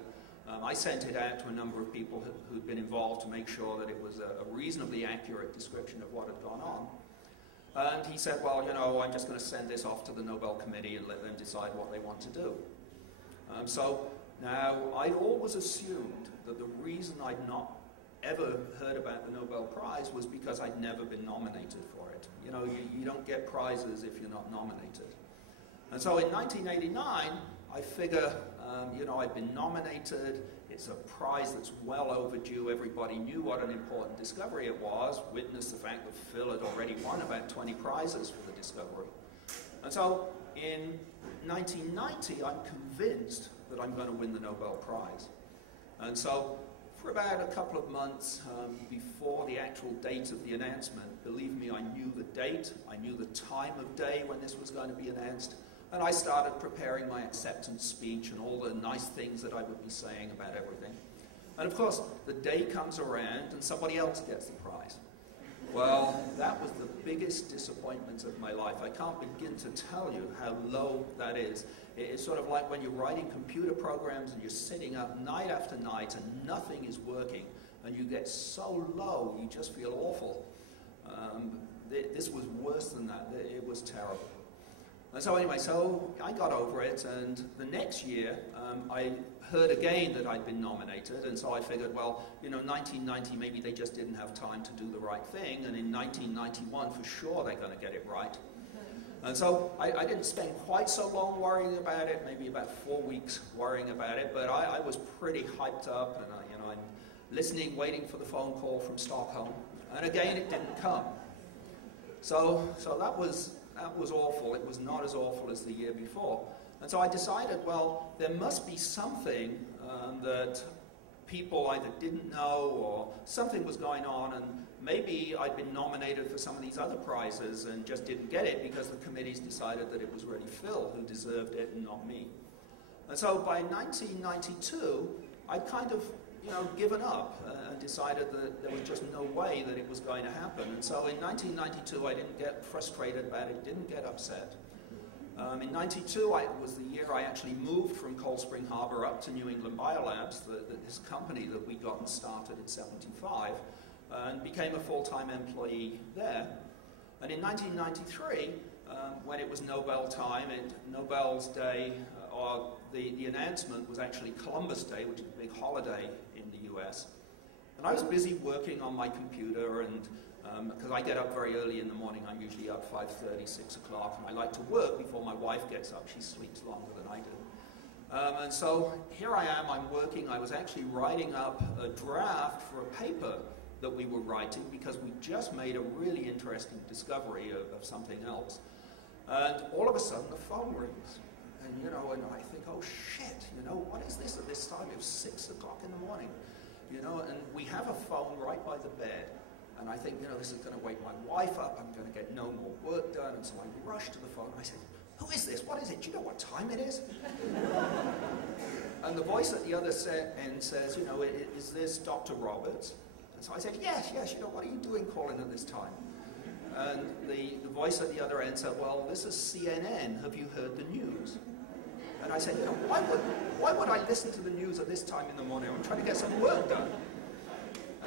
I sent it out to a number of people who'd been involved to make sure that it was a reasonably accurate description of what had gone on. And he said, well, you know, I'm just going to send this off to the Nobel Committee and let them decide what they want to do. So now, I'd always assumed that the reason I'd not ever heard about the Nobel Prize was because I'd never been nominated for it. You know, you don't get prizes if you're not nominated. And so in 1989, I figure, you know, I'd been nominated. It's a prize that's well overdue. Everybody knew what an important discovery it was. Witness the fact that Phil had already won about 20 prizes for the discovery. And so in 1990, I'm convinced that I'm going to win the Nobel Prize. And so for about a couple of months before the actual date of the announcement, believe me, I knew the date, I knew the time of day when this was going to be announced, and I started preparing my acceptance speech and all the nice things that I would be saying about everything. And of course, the day comes around and somebody else gets the prize. Well, that was the biggest disappointment of my life. I can't begin to tell you how low that is. It's sort of like when you're writing computer programs and you're sitting up night after night and nothing is working, and you get so low you just feel awful. This was worse than that. It was terrible. And so anyway, so I got over it, and the next year I heard again that I'd been nominated, and so I figured, well, you know, 1990, maybe they just didn't have time to do the right thing, and in 1991, for sure, they're going to get it right. And so I didn't spend quite so long worrying about it, maybe about 4 weeks worrying about it, but I was pretty hyped up, and you know, I'm listening, waiting for the phone call from Stockholm, and again, it didn't come. So that was awful. It was not as awful as the year before. And so I decided, well, there must be something that people either didn't know or something was going on, and maybe I'd been nominated for some of these other prizes and just didn't get it because the committees decided that it was really Phil who deserved it and not me. And so by 1992, I'd kind of, you know, given up and decided that there was just no way that it was going to happen. And so in 1992, I didn't get frustrated about it, didn't get upset. In 92, was the year I actually moved from Cold Spring Harbor up to New England Biolabs, this company that we got started in '75, and became a full-time employee there. And in 1993, when it was Nobel time, Nobel's Day, or the announcement was actually Columbus Day, which is a big holiday in the US. And I was busy working on my computer, and because I get up very early in the morning, I'm usually up 5:30, 6 o'clock, and I like to work before my wife gets up. She sleeps longer than I do. And so here I am, I'm working. I was actually writing up a draft for a paper that we were writing because we just made a really interesting discovery of something else. And all of a sudden, the phone rings. And, you know, and I think, oh, shit, you know, what is this at this time? It was 6 o'clock in the morning, you know, and we have a phone right by the bed. And I think, you know, this is going to wake my wife up. I'm going to get no more work done. And so I rushed to the phone. I said, who is this? What is it? Do you know what time it is? And the voice at the other end says, you know, is this Dr. Roberts? And so I said, yes, you know, what are you doing calling at this time? And the voice at the other end said, well, this is CNN. Have you heard the news? And I said, you know, why would I listen to the news at this time in the morning? I'm trying to get some work done.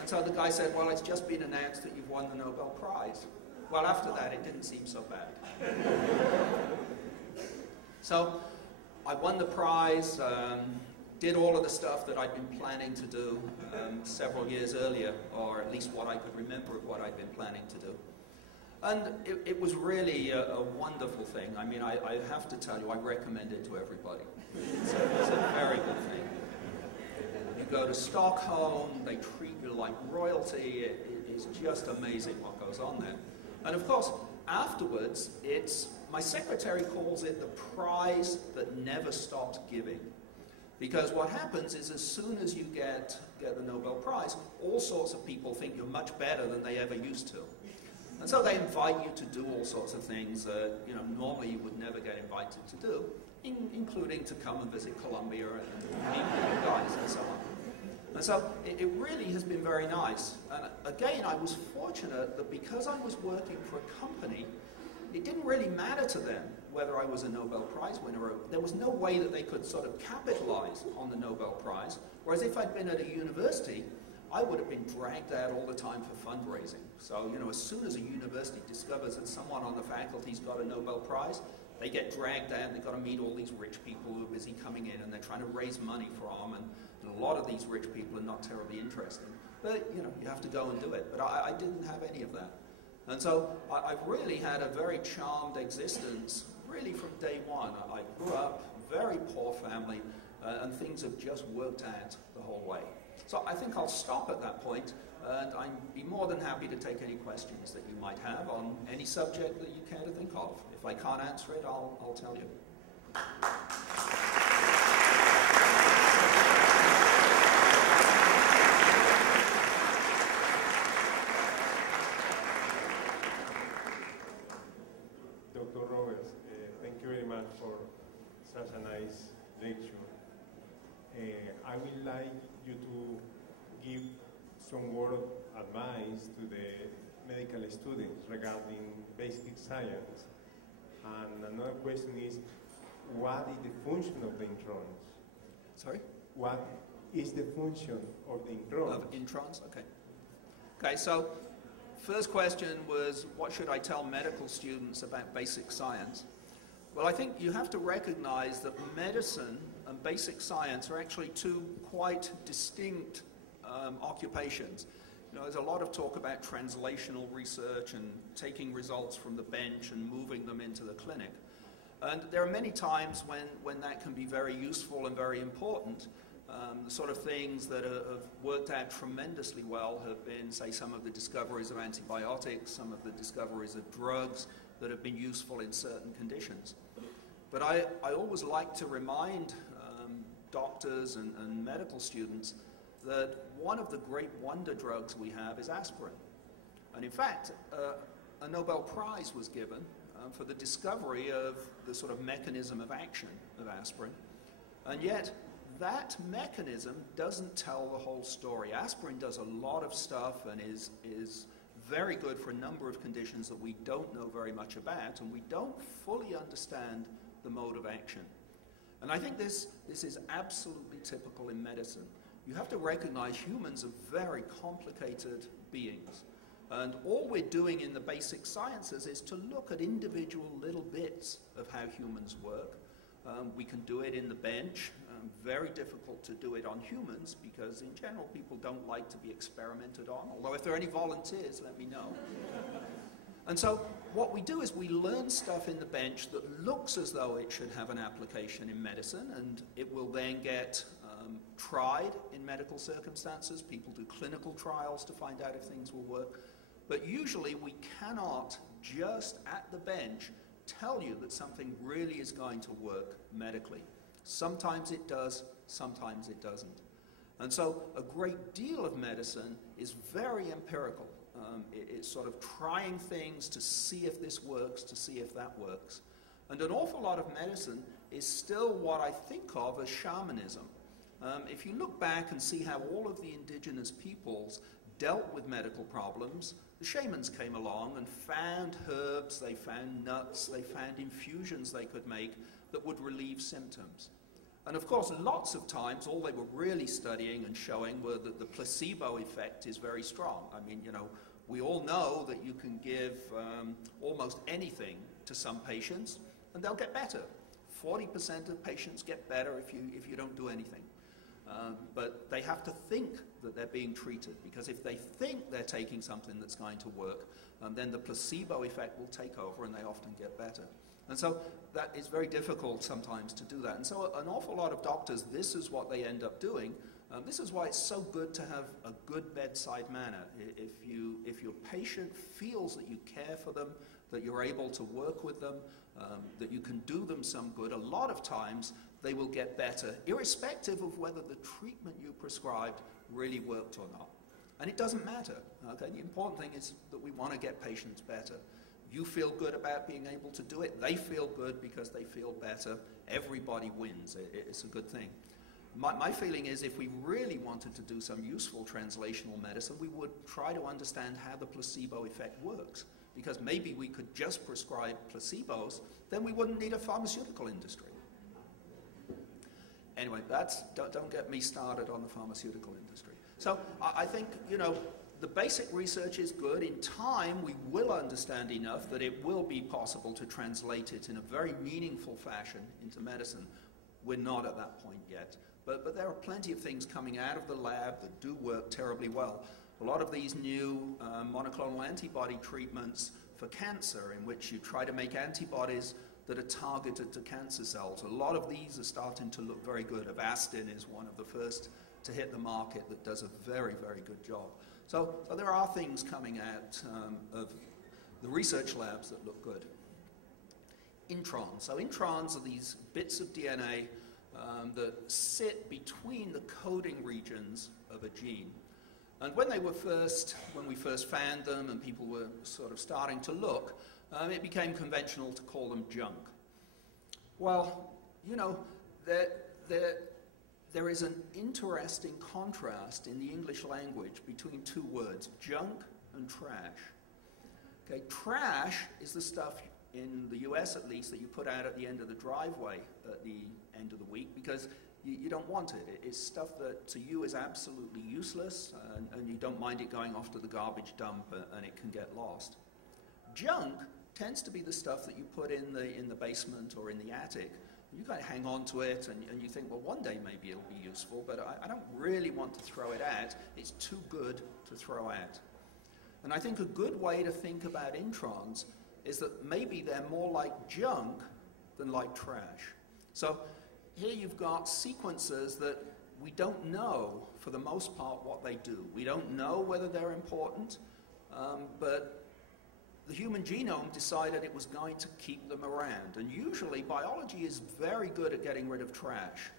And so the guy said, well, it's just been announced that you've won the Nobel Prize. Well, after that, it didn't seem so bad. So I won the prize, did all of the stuff that I'd been planning to do several years earlier, or at least what I could remember of what I'd been planning to do. And it was really a wonderful thing. I mean, I have to tell you, I recommend it to everybody. It's a very good thing. You go to Stockholm, they treat you like royalty. It is just amazing what goes on there. And of course, afterwards, my secretary calls it the prize that never stopped giving. Because what happens is as soon as you get the Nobel Prize, all sorts of people think you're much better than they ever used to. And so they invite you to do all sorts of things that normally you would never get invited to do, including to come and visit Columbia and meet you guys and so on. And so it really has been very nice. And again, I was fortunate that because I was working for a company, it didn't really matter to them whether I was a Nobel Prize winner. There was no way that they could sort of capitalize on the Nobel Prize. Whereas if I'd been at a university, I would have been dragged out all the time for fundraising. So, as soon as a university discovers that someone on the faculty's got a Nobel Prize, they get dragged out, they've got to meet all these rich people who are busy coming in, and they're trying to raise money for them, and a lot of these rich people are not terribly interested. But, you have to go and do it. But I didn't have any of that. And so I've really had a very charmed existence, really from day one. I grew up, very poor family, and things have just worked out the whole way. So I think I'll stop at that point, and I'd be more than happy to take any questions that you might have on any subject that you care to think of. If I can't answer it, I'll tell you. Dr. Roberts, thank you very much for such a nice lecture. I would like you to give some word of advice to the medical students regarding basic science. And another question is, what is the function of the introns? Sorry? What is the function of the introns? Of introns? Okay. Okay, so first question was, what should I tell medical students about basic science? Well, I think you have to recognize that medicine and basic science are actually two quite distinct occupations. There's a lot of talk about translational research and taking results from the bench and moving them into the clinic. And there are many times when that can be very useful and very important. The sort of things that have worked out tremendously well have been, say, some of the discoveries of antibiotics, some of the discoveries of drugs that have been useful in certain conditions. But I always like to remind doctors and medical students that one of the great wonder drugs we have is aspirin. And in fact, a Nobel Prize was given for the discovery of the sort of mechanism of action of aspirin. And yet, that mechanism doesn't tell the whole story. Aspirin does a lot of stuff and is very good for a number of conditions that we don't know very much about, and we don't fully understand the mode of action. And I think this is absolutely typical in medicine. You have to recognize humans are very complicated beings. And all we're doing in the basic sciences is to look at individual little bits of how humans work. We can do it in the bench. Very difficult to do it on humans because in general people don't like to be experimented on. Although if there are any volunteers, let me know. And so what we do is we learn stuff in the bench that looks as though it should have an application in medicine, and it will then get tried in medical circumstances. People do clinical trials to find out if things will work. But usually we cannot just at the bench tell you that something really is going to work medically. Sometimes it does, sometimes it doesn't. And so a great deal of medicine is very empirical. It's sort of trying things to see if this works, to see if that works. And an awful lot of medicine is still what I think of as shamanism. If you look back and see how all of the indigenous peoples dealt with medical problems, the shamans came along and found herbs, they found nuts, they found infusions they could make that would relieve symptoms. And of course, lots of times, all they were really studying and showing were that the placebo effect is very strong. I mean, you know, we all know that you can give almost anything to some patients, and they'll get better. 40% of patients get better if you don't do anything. But they have to think that they're being treated, because if they think they're taking something that's going to work, then the placebo effect will take over and they often get better. And so that is very difficult sometimes to do that. And so an awful lot of doctors, this is what they end up doing. This is why it's so good to have a good bedside manner. If your patient feels that you care for them, that you're able to work with them, that you can do them some good, a lot of times they will get better, irrespective of whether the treatment you prescribed really worked or not. And it doesn't matter. Okay? The important thing is that we want to get patients better. You feel good about being able to do it. They feel good because they feel better. Everybody wins. It's a good thing. My feeling is if we really wanted to do some useful translational medicine, we would try to understand how the placebo effect works. Because maybe we could just prescribe placebos, then we wouldn't need a pharmaceutical industry. Anyway, don't get me started on the pharmaceutical industry. So I think, you know, the basic research is good. In time, we will understand enough that it will be possible to translate it in a very meaningful fashion into medicine. We're not at that point yet. But there are plenty of things coming out of the lab that do work terribly well. A lot of these new monoclonal antibody treatments for cancer, in which you try to make antibodies that are targeted to cancer cells, a lot of these are starting to look very good. Avastin is one of the first to hit the market that does a very, very good job. So there are things coming out of the research labs that look good. Introns. So introns are these bits of DNA that sit between the coding regions of a gene. And when we first found them and people were sort of starting to look, it became conventional to call them junk. Well, you know, there is an interesting contrast in the English language between two words, junk and trash. Okay, trash is the stuff, in the US at least, that you put out at the end of the driveway at the end of the week because you don't want it. It's stuff that to you is absolutely useless and you don't mind it going off to the garbage dump and it can get lost. Junk tends to be the stuff that you put in the basement or in the attic. You kind of hang on to it and you think, well, one day maybe it'll be useful, but I don't really want to throw it out. It's too good to throw out. And I think a good way to think about introns is that maybe they're more like junk than like trash. So here you've got sequences that we don't know, for the most part, what they do. We don't know whether they're important, but the human genome decided it was going to keep them around. And usually biology is very good at getting rid of trash.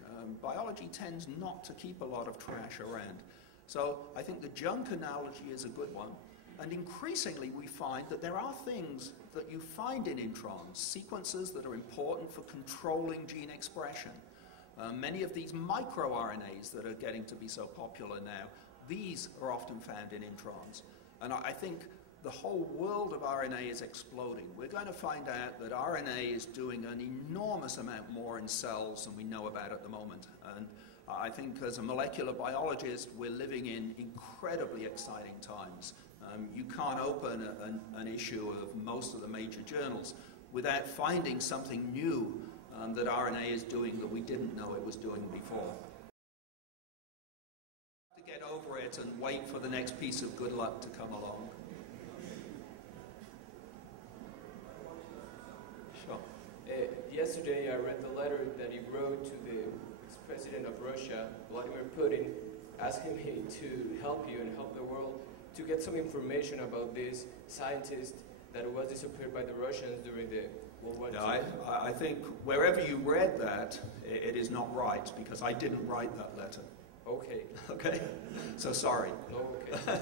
Biology tends not to keep a lot of trash around. So I think the junk analogy is a good one. And increasingly we find that there are things that you find in introns, sequences that are important for controlling gene expression. Many of these microRNAs that are getting to be so popular now, these are often found in introns. And I think the whole world of RNA is exploding. We're going to find out that RNA is doing an enormous amount more in cells than we know about at the moment. And I think as a molecular biologist, we're living in incredibly exciting times. You can't open an issue of most of the major journals without finding something new that RNA is doing that we didn't know it was doing before. To get over it and wait for the next piece of good luck to come along. Sure. Yesterday I read the letter that he wrote to the ex-president of Russia, Vladimir Putin, asking him to help you and help the world to get some information about this scientist that was disappeared by the Russians during the World War II. I think wherever you read that, it is not right, because I didn't write that letter. Okay. Okay? So sorry. No, okay.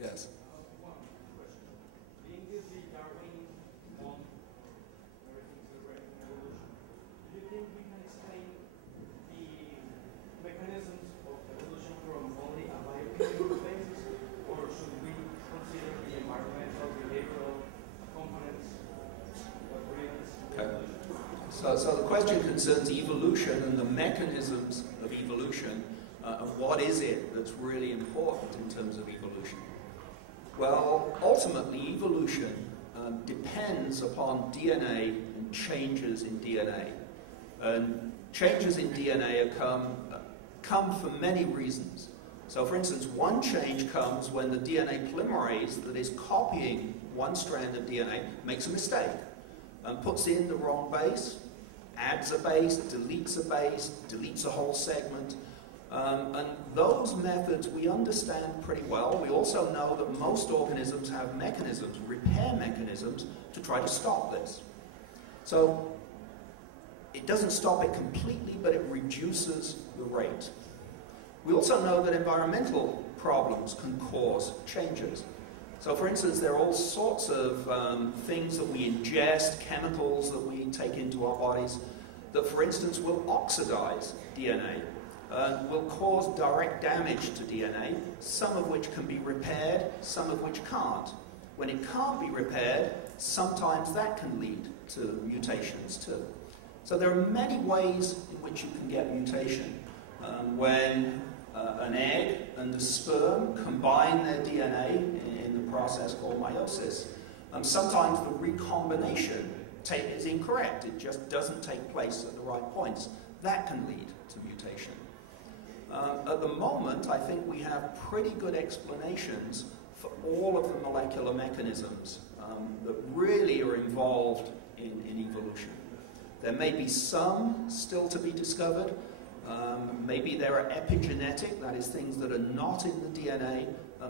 Yes. So the question concerns evolution and the mechanisms of evolution, and what is it that's really important in terms of evolution. Well, ultimately, evolution depends upon DNA and changes in DNA. And changes in DNA come for many reasons. So, for instance, one change comes when the DNA polymerase that is copying one strand of DNA makes a mistake and puts in the wrong base, adds a base, deletes a base, deletes a whole segment. And those methods we understand pretty well. We also know that most organisms have mechanisms, repair mechanisms, to try to stop this. So it doesn't stop it completely, but it reduces the rate. We also know that environmental problems can cause changes. So for instance, there are all sorts of things that we ingest, chemicals that we take into our bodies, that for instance will oxidize DNA. Will cause direct damage to DNA, some of which can be repaired, some of which can't. When it can't be repaired, sometimes that can lead to mutations too. So there are many ways in which you can get mutation. When an egg and a sperm combine their DNA in the process called meiosis, sometimes the recombination is incorrect. It just doesn't take place at the right points. That can lead to mutation. At the moment, I think we have pretty good explanations for all of the molecular mechanisms that really are involved in evolution. There may be some still to be discovered. Maybe there are epigenetic, that is things that are not in the DNA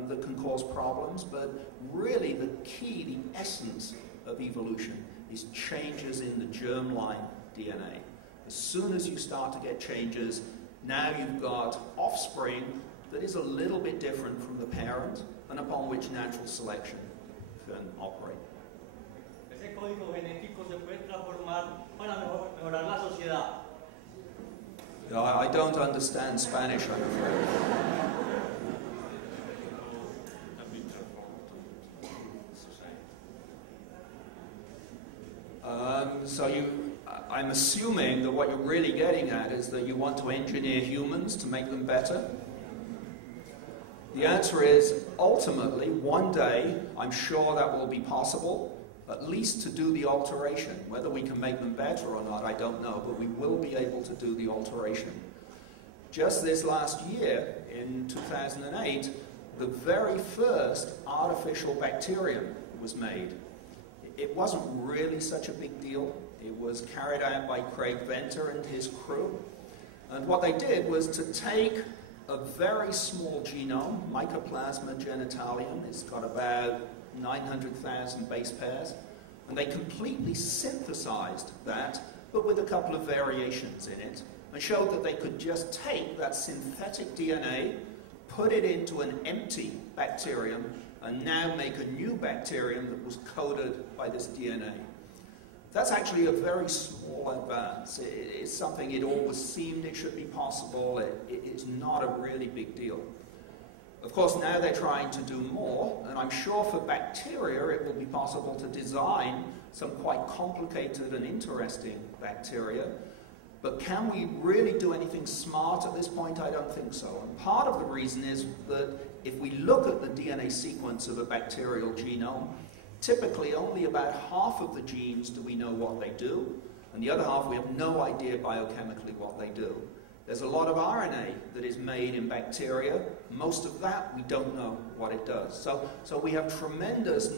that can cause problems, but really the key, the essence of evolution is changes in the germline DNA. As soon as you start to get changes, now you've got offspring that is a little bit different from the parent and upon which natural selection can operate. Ese código genético se puede transformar para mejorar la sociedad. I don't understand Spanish, I'm afraid. I'm assuming that what you're really getting at is that you want to engineer humans to make them better. The answer is, ultimately, one day, I'm sure that will be possible, at least to do the alteration. Whether we can make them better or not, I don't know, but we will be able to do the alteration. Just this last year, in 2008, the very first artificial bacterium was made. It wasn't really such a big deal. It was carried out by Craig Venter and his crew. And what they did was to take a very small genome, Mycoplasma genitalium. It's got about 900,000 base pairs. And they completely synthesized that, but with a couple of variations in it, and showed that they could just take that synthetic DNA, put it into an empty bacterium, and now make a new bacterium that was coded by this DNA. That's actually a very small advance. It's something it always seemed it should be possible. It's not a really big deal. Of course, now they're trying to do more, and I'm sure for bacteria it will be possible to design some quite complicated and interesting bacteria. But can we really do anything smart at this point? I don't think so. And part of the reason is that if we look at the DNA sequence of a bacterial genome, typically only about half of the genes do we know what they do, and the other half we have no idea biochemically what they do. There's a lot of RNA that is made in bacteria. Most of that we don't know what it does. So we have tremendous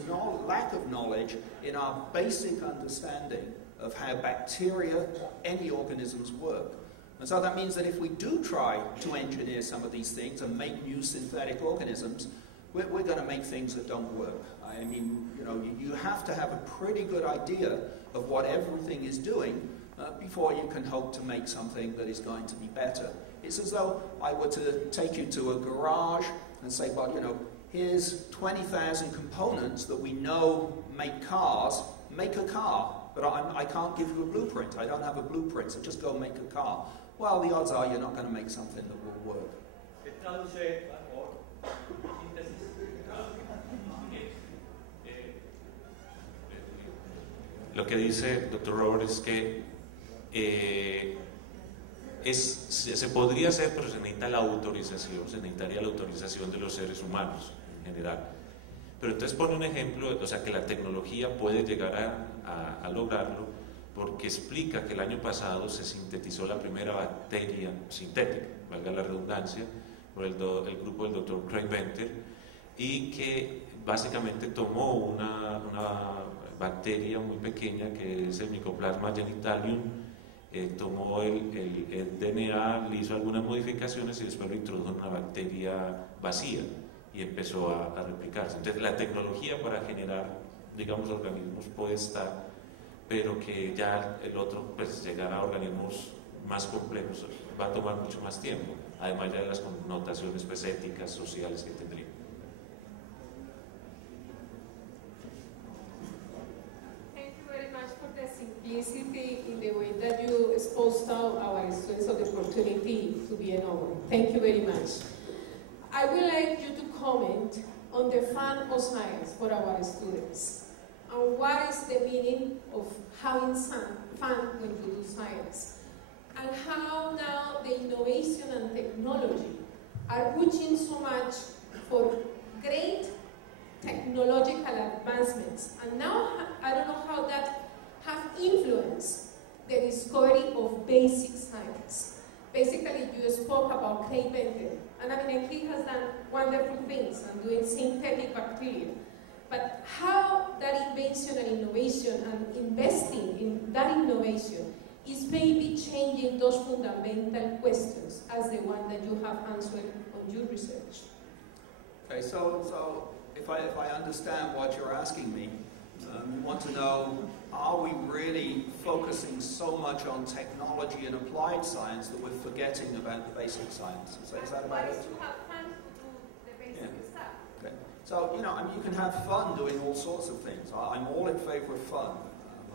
lack of knowledge in our basic understanding of how bacteria or any organisms work. And so that means that if we do try to engineer some of these things and make new synthetic organisms, we're going to make things that don't work. I mean, you have to have a pretty good idea of what everything is doing before you can hope to make something that is going to be better. It's as though I were to take you to a garage and say, well, here's 20,000 components that we know make cars, make a car. But I can't give you a blueprint. I don't have a blueprint, so just go make a car. Well, the odds are you're not going to make something that will work. Lo que dice el Dr. Robert es que se podría hacer, pero se necesita la autorización, se necesitaría la autorización de los seres humanos en general. Pero entonces pone un ejemplo, o sea, que la tecnología puede llegar a lograrlo, porque explica que el año pasado se sintetizó la primera bacteria sintética, valga la redundancia, por el grupo del Dr. Craig Venter, y que básicamente tomó una bacteria muy pequeña que es el Mycoplasma genitalium, tomó el DNA, le hizo algunas modificaciones y después lo introdujo en una bacteria vacía y empezó a replicarse. Entonces la tecnología para generar, digamos, organismos puede estar, pero que ya el otro, pues llegar a organismos más complejos va a tomar mucho más tiempo, además ya de las connotaciones pues, éticas, sociales que tendría. Simplicity in the way that you exposed our students of the opportunity to be a Nobel. Thank you very much. I would like you to comment on the fun of science for our students. And what is the meaning of having fun when you do science? And how now the innovation and technology are pushing so much for great technological advancements. And now I don't know how that have influenced the discovery of basic science. Basically, you spoke about Craig Venter, and I mean, he has done wonderful things and doing synthetic bacteria. But how that invention and innovation and investing in that innovation is maybe changing those fundamental questions as the one that you have answered on your research. Okay, so if I understand what you're asking me, you want to know, are we really focusing so much on technology and applied science that we're forgetting about the basic science? Is that about it? To have fun to do the basic stuff. Okay. So, you know, I mean, you can have fun doing all sorts of things. I'm all in favor of fun.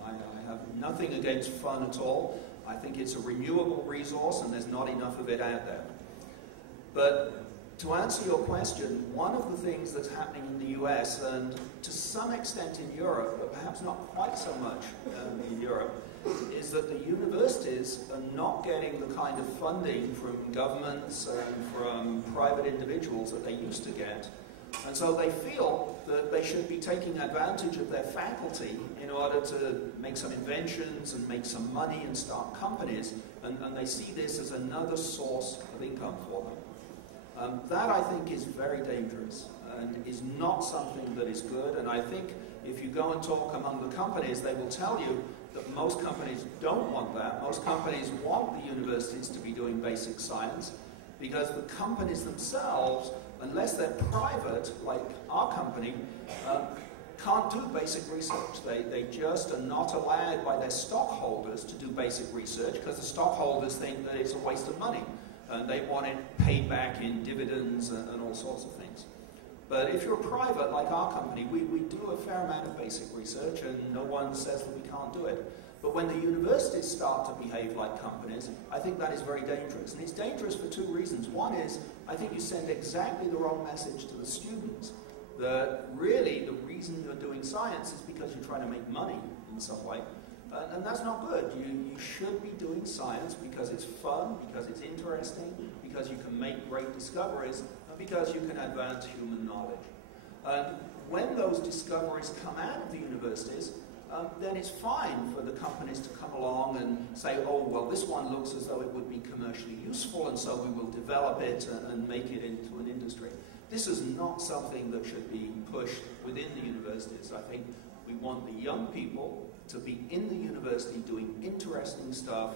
I have nothing against fun at all. I think it's a renewable resource and there's not enough of it out there. But to answer your question, one of the things that's happening in the US and to some extent in Europe, but perhaps not quite so much in Europe, is that the universities are not getting the kind of funding from governments and from private individuals that they used to get. And so they feel that they should be taking advantage of their faculty in order to make some inventions and make some money and start companies, and they see this as another source of income for them. That, I think, is very dangerous and is not something that is good. And I think if you go and talk among the companies, they will tell you that most companies don't want that. Most companies want the universities to be doing basic science because the companies themselves, unless they're private, like our company, can't do basic research. They just are not allowed by their stockholders to do basic research because the stockholders think that it's a waste of money. And they want it paid back in dividends and all sorts of things. But if you're private, like our company, we do a fair amount of basic research and no one says that we can't do it. But when the universities start to behave like companies, I think that is very dangerous. And it's dangerous for two reasons. One is, I think you send exactly the wrong message to the students. That really the reason you're doing science is because you're trying to make money in some way. And that's not good. You should be doing science because it's fun, because it's interesting, because you can make great discoveries, and because you can advance human knowledge. And when those discoveries come out of the universities, then it's fine for the companies to come along and say, oh, well, this one looks as though it would be commercially useful, and so we will develop it and make it into an industry. This is not something that should be pushed within the universities. I think we want the young people to be in the university doing interesting stuff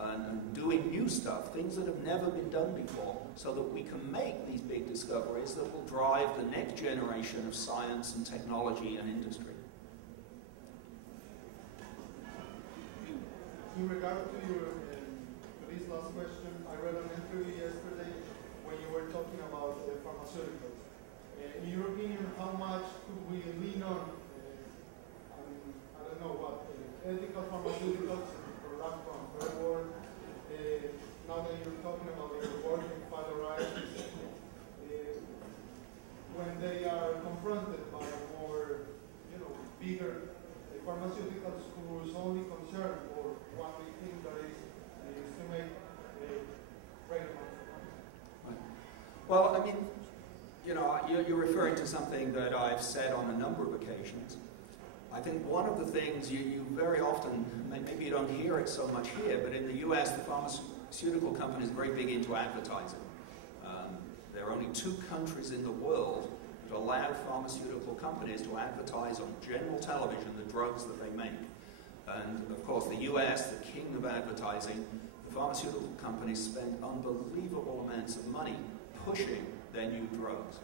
and doing new stuff, things that have never been done before, so that we can make these big discoveries that will drive the next generation of science and technology and industry. In regard to this last question, I read an interview yesterday when you were talking about pharmaceuticals. In your opinion, how much could we lean on ethical pharmaceuticals for lack of a better word, now that you're talking about your work in phytolysis, when they are confronted by more, bigger pharmaceuticals whose only concern or what they think that is Well, I mean, you know, you're referring to something that I've said on a number of occasions. I think one of the things you very often, maybe you don't hear it so much here, but in the US, the pharmaceutical company is very big into advertising. There are only 2 countries in the world that allow pharmaceutical companies to advertise on general television the drugs that they make. And of course, the US, the king of advertising, the pharmaceutical companies spend unbelievable amounts of money pushing their new drugs.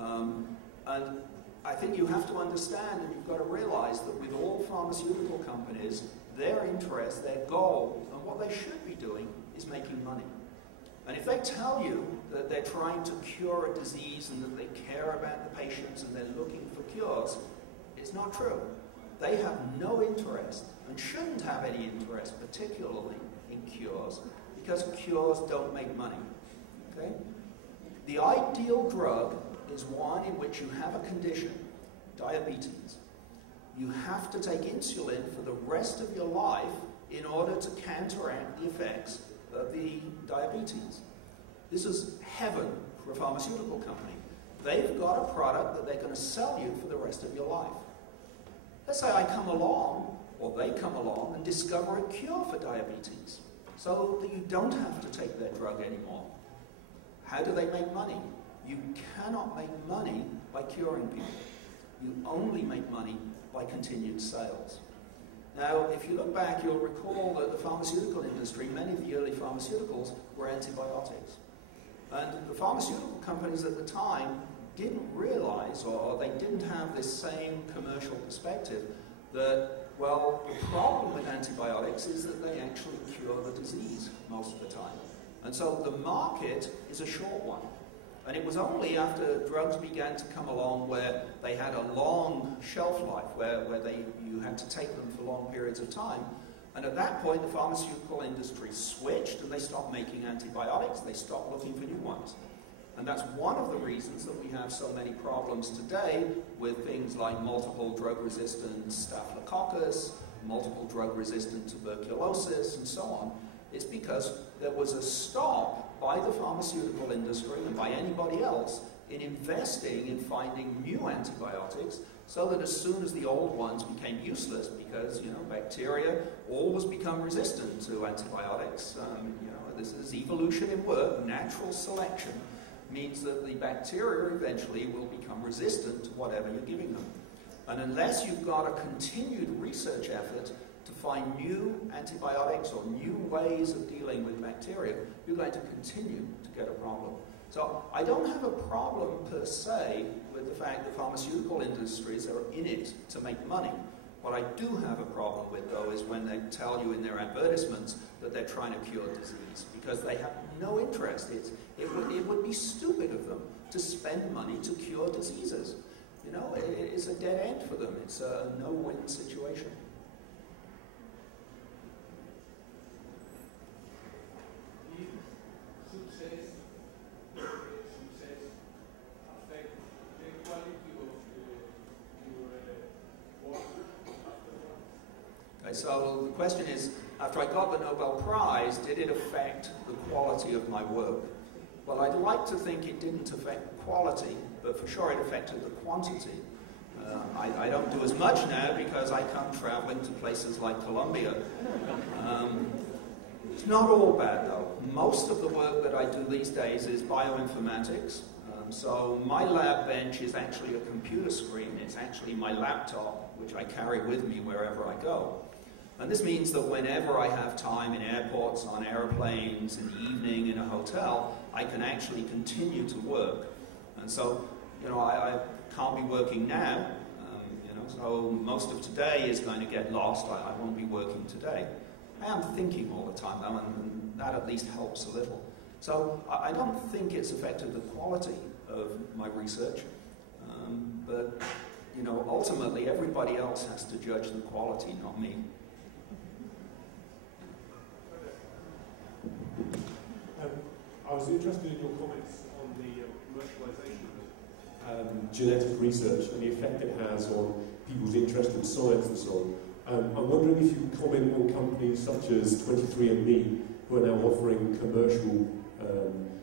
And I think you have to understand, and you've got to realize that with all pharmaceutical companies, their interest, their goal, and what they should be doing is making money. And if they tell you that they're trying to cure a disease and that they care about the patients and they're looking for cures, it's not true. They have no interest, and shouldn't have any interest, particularly in cures, because cures don't make money. Okay? The ideal drug is one in which you have a condition, diabetes. You have to take insulin for the rest of your life in order to counteract the effects of the diabetes. This is heaven for a pharmaceutical company. They've got a product that they're going to sell you for the rest of your life. Let's say I come along, or they come along, and discover a cure for diabetes, so that you don't have to take their drug anymore. How do they make money? You cannot make money by curing people. You only make money by continued sales. Now, if you look back, you'll recall that the pharmaceutical industry, many of the early pharmaceuticals were antibiotics. And the pharmaceutical companies at the time didn't realize, or they didn't have this same commercial perspective, that, well, the problem with antibiotics is that they actually cure the disease most of the time. And so the market is a short one. And it was only after drugs began to come along where they had a long shelf life, where you had to take them for long periods of time. And at that point, the pharmaceutical industry switched and they stopped making antibiotics. They stopped looking for new ones. And that's one of the reasons that we have so many problems today with things like multiple drug-resistant staphylococcus, multiple drug-resistant tuberculosis, and so on. It's because there was a stop by the pharmaceutical industry and by anybody else in investing in finding new antibiotics, so that as soon as the old ones became useless, because, you know, bacteria always become resistant to antibiotics. You know, this is evolution in work. Natural selection means that the bacteria eventually will become resistant to whatever you're giving them. And unless you've got a continued research effort to find new antibiotics or new ways of dealing with bacteria, you're going to continue to get a problem. So I don't have a problem per se with the fact that pharmaceutical industries are in it to make money. What I do have a problem with, though, is when they tell you in their advertisements that they're trying to cure disease, because they have no interest. It would be stupid of them to spend money to cure diseases. You know, it's a dead end for them. It's a no-win situation. So the question is, after I got the Nobel Prize, did it affect the quality of my work? Well, I'd like to think it didn't affect the quality, but for sure it affected the quantity. I don't do as much now because I come traveling to places like Colombia. It's not all bad, though. Most of the work that I do these days is bioinformatics. So my lab bench is actually a computer screen. It's actually my laptop, which I carry with me wherever I go. And this means that whenever I have time in airports, on airplanes, in the evening, in a hotel, I can actually continue to work. And so, you know, I can't be working now, you know, so most of today is going to get lost. I won't be working today. I am thinking all the time, though, and that at least helps a little. So I don't think it's affected the quality of my research, but, you know, ultimately everybody else has to judge the quality, not me. I was interested in your comments on the commercialization of genetic research and the effect it has on people's interest in science and so on. I'm wondering if you could comment on companies such as 23andMe, who are now offering commercial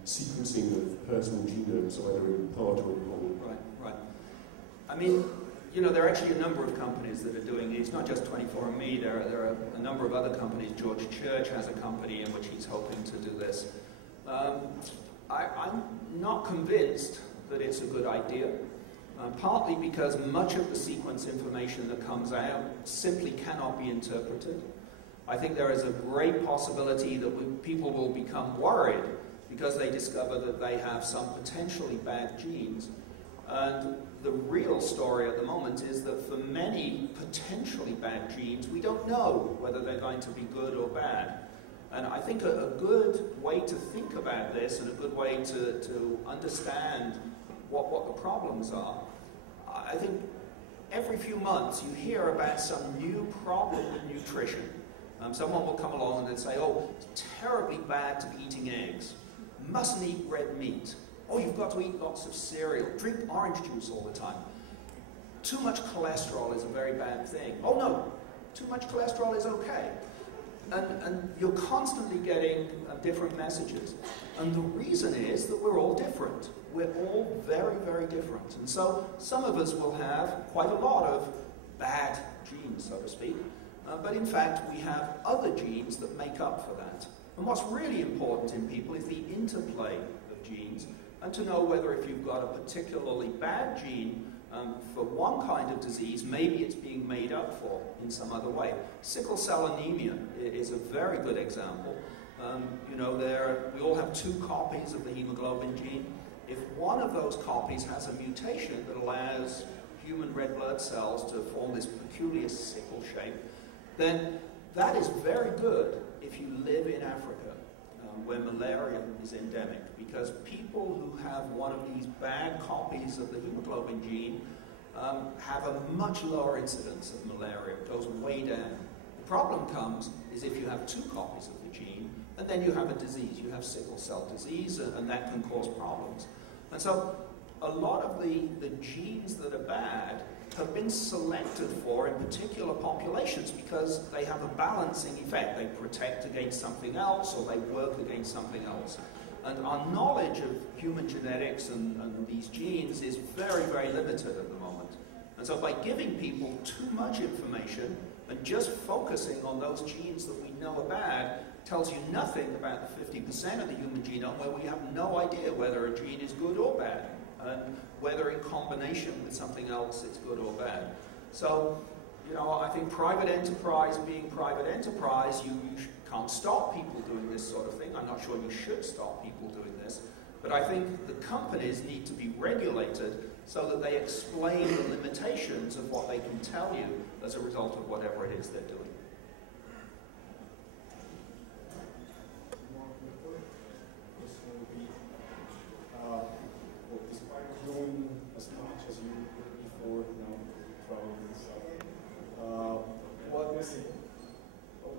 sequencing of personal genomes, either in part or in whole. Right, right. I mean, you know, there are actually a number of companies that are doing it. It's not just 24andMe. There are a number of other companies. George Church has a company in which he's hoping to do this. I'm not convinced that it's a good idea, partly because much of the sequence information that comes out simply cannot be interpreted. I think there is a great possibility that people will become worried because they discover that they have some potentially bad genes. And the real story at the moment is that for many potentially bad genes, we don't know whether they're going to be good or bad. And I think a good way to think about this and a good way to understand what the problems are, I think every few months you hear about some new problem with nutrition. Someone will come along and say, oh, it's terribly bad to be eating eggs. Mustn't eat red meat. Oh, you've got to eat lots of cereal. Drink orange juice all the time. Too much cholesterol is a very bad thing. Oh no, too much cholesterol is okay. And you're constantly getting different messages. And the reason is that we're all different. We're all very, very different. And so some of us will have quite a lot of bad genes, so to speak. But in fact, we have other genes that make up for that. And what's really important in people is the interplay of genes, and to know whether if you've got a particularly bad gene for one kind of disease, maybe it's being made up for in some other way. Sickle cell anemia is a very good example. You know, we all have 2 copies of the hemoglobin gene. If one of those copies has a mutation that allows human red blood cells to form this peculiar sickle shape, then that is very good if you live in Africa, where malaria is endemic, because people who have one of these bad copies of the hemoglobin gene have a much lower incidence of malaria. It goes way down. The problem comes is if you have 2 copies of the gene, and then you have a disease. You have sickle cell disease, and that can cause problems. And so a lot of the genes that are bad have been selected for in particular populations because they have a balancing effect. They protect against something else, or they work against something else. And our knowledge of human genetics and these genes is very, very limited at the moment. And so by giving people too much information and just focusing on those genes that we know are bad tells you nothing about the 50% of the human genome where we have no idea whether a gene is good or bad, and whether in combination with something else it's good or bad. So, you know, I think private enterprise being private enterprise, you can't stop people doing this sort of thing. I'm not sure you should stop people doing this. But I think the companies need to be regulated so that they explain the limitations of what they can tell you as a result of whatever it is they're doing. Despite doing as much as you did before, now traveling and stuff,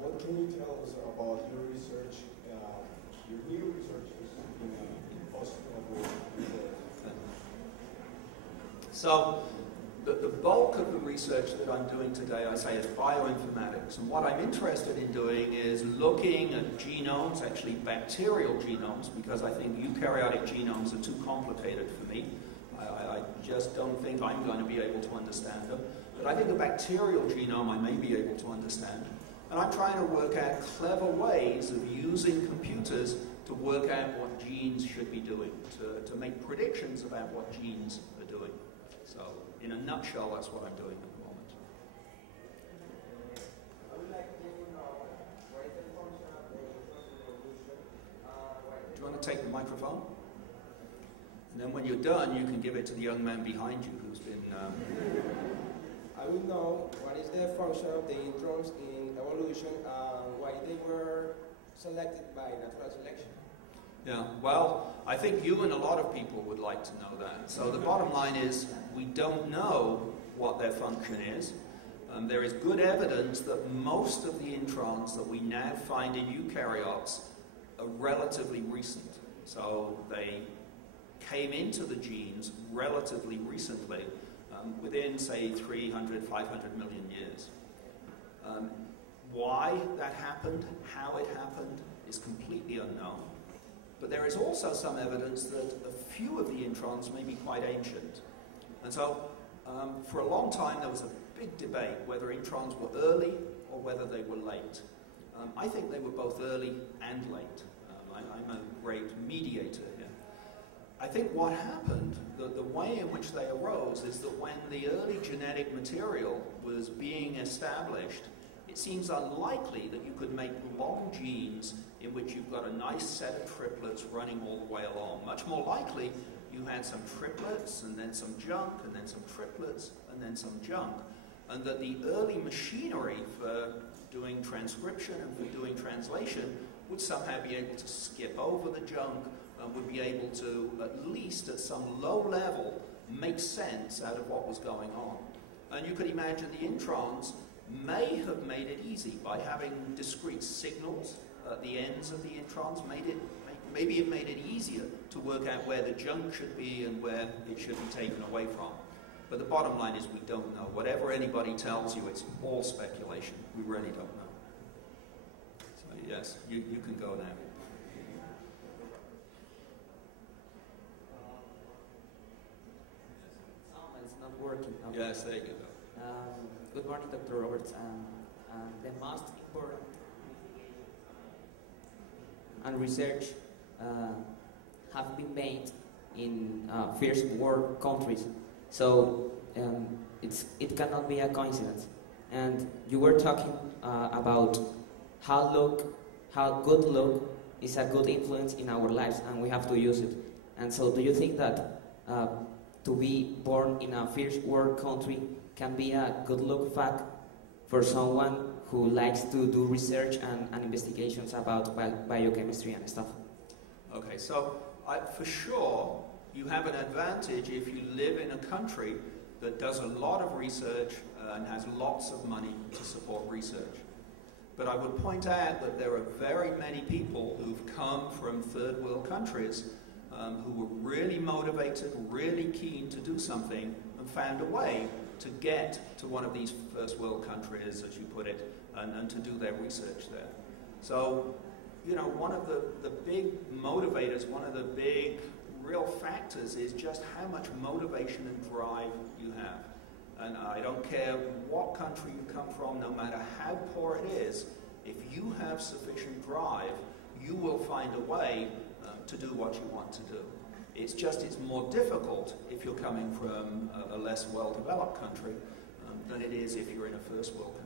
what can you tell us about your research, your new research in post-clinical research? So, the bulk of the research that I'm doing today, I say, is bioinformatics. And what I'm interested in doing is looking at genomes, actually bacterial genomes, because I think eukaryotic genomes are too complicated for me. I just don't think I'm going to be able to understand them. But I think a bacterial genome I may be able to understand. And I'm trying to work out clever ways of using computers to work out what genes should be doing, to make predictions about what genes are doing. So, in a nutshell, that's what I'm doing at the moment. I would like to know what is the function of the evolution? Do you want to take the microphone? And then when you're done, you can give it to the young man behind you who's been... I would know what is the function of the introns in evolution and why they were selected by natural selection. Yeah, well, I think you and a lot of people would like to know that. So the bottom line is we don't know what their function is. There is good evidence that most of the introns that we now find in eukaryotes are relatively recent. So they came into the genes relatively recently, within, say, 300, 500 million years. Why that happened, how it happened, is completely unknown. but there is also some evidence that a few of the introns may be quite ancient. And so, for a long time, there was a big debate whether introns were early or whether they were late. I think they were both early and late. I'm a great mediator here. I think what happened, the way in which they arose, is that when the early genetic material was being established, it seems unlikely that you could make long genes in which you've got a nice set of triplets running all the way along. Much more likely, you had some triplets, and then some junk, and then some triplets, and then some junk. And that the early machinery for doing transcription and for doing translation would somehow be able to skip over the junk and would be able to, at least at some low level, make sense out of what was going on. And you could imagine the introns may have made it easy by having discrete signals at the ends of the introns. Maybe it made it easier to work out where the junk should be and where it should be taken away from. But the bottom line is we don't know. Whatever anybody tells you, it's all speculation. We really don't know. So yes, you can go now. It's not working. Okay. Yes, there you go. Good morning, Dr. Roberts. The most important and research have been made in first world countries, so it cannot be a coincidence. And you were talking about how good look is a good influence in our lives, and we have to use it. And so, do you think that to be born in a first world country can be a good look fact for someone who likes to do research and investigations about biochemistry and stuff? Okay, so for sure you have an advantage if you live in a country that does a lot of research and has lots of money to support research. But I would point out that there are very many people who've come from third world countries who were really motivated, really keen to do something, and found a way to get to one of these first world countries, as you put it, and to do their research there. So, you know, one of the big motivators, one of the big real factors is just how much motivation and drive you have. And I don't care what country you come from, no matter how poor it is, if you have sufficient drive, you will find a way to do what you want to do. It's more difficult if you're coming from a less well-developed country than it is if you're in a first world country.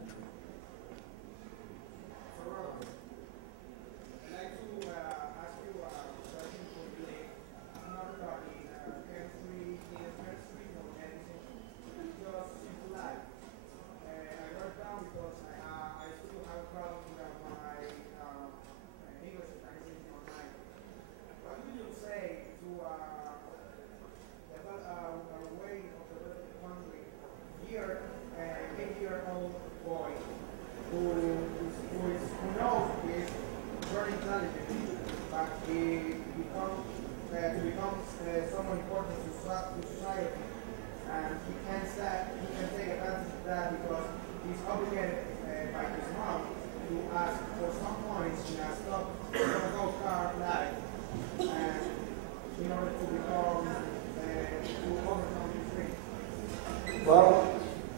Well,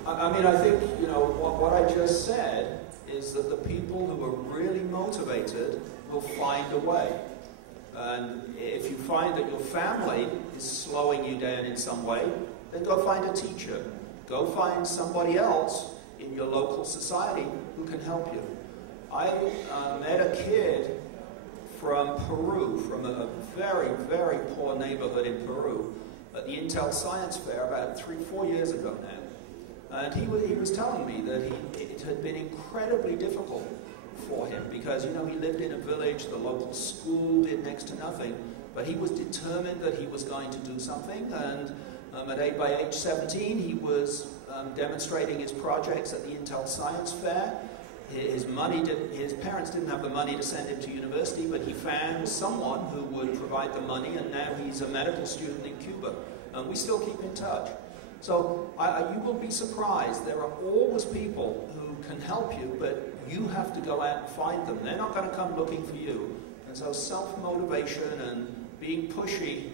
I mean, I think, you know, what I just said is that the people who are really motivated will find a way. And if you find that your family is slowing you down in some way, then go find a teacher. Go find somebody else in your local society who can help you. I met a kid from Peru, from a very, very poor neighborhood in Peru, at the Intel Science Fair about 3-4 years ago now. And he was telling me that it had been incredibly difficult for him because, you know, he lived in a village, the local school did next to nothing, but he was determined that he was going to do something, and by age 17 he was demonstrating his projects at the Intel Science Fair. His parents didn't have the money to send him to university, but he found someone who would provide the money, and now he's a medical student in Cuba. And we still keep in touch. So you will be surprised. There are always people who can help you, but you have to go out and find them. They're not going to come looking for you. And so self-motivation and being pushy,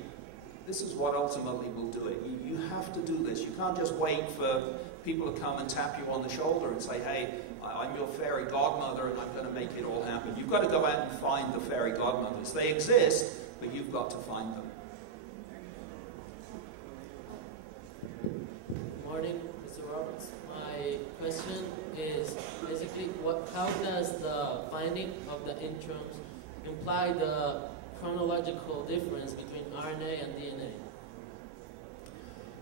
this is what ultimately will do it. You have to do this. You can't just wait for people to come and tap you on the shoulder and say, hey, I'm your fairy godmother and I'm going to make it all happen. You've got to go out and find the fairy godmothers. They exist, but you've got to find them. Good morning, Mr. Roberts. My question is basically, how does the finding of the introns imply the chronological difference between RNA and DNA?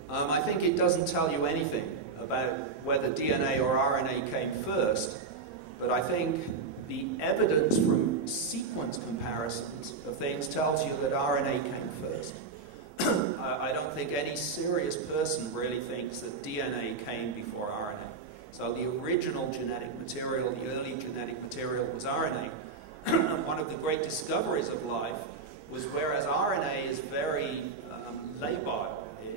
I think it doesn't tell you anything about whether DNA or RNA came first, but I think the evidence from sequence comparisons of things tells you that RNA came first. I don't think any serious person really thinks that DNA came before RNA. So the original genetic material, the early genetic material was RNA. One of the great discoveries of life was whereas RNA is very labile,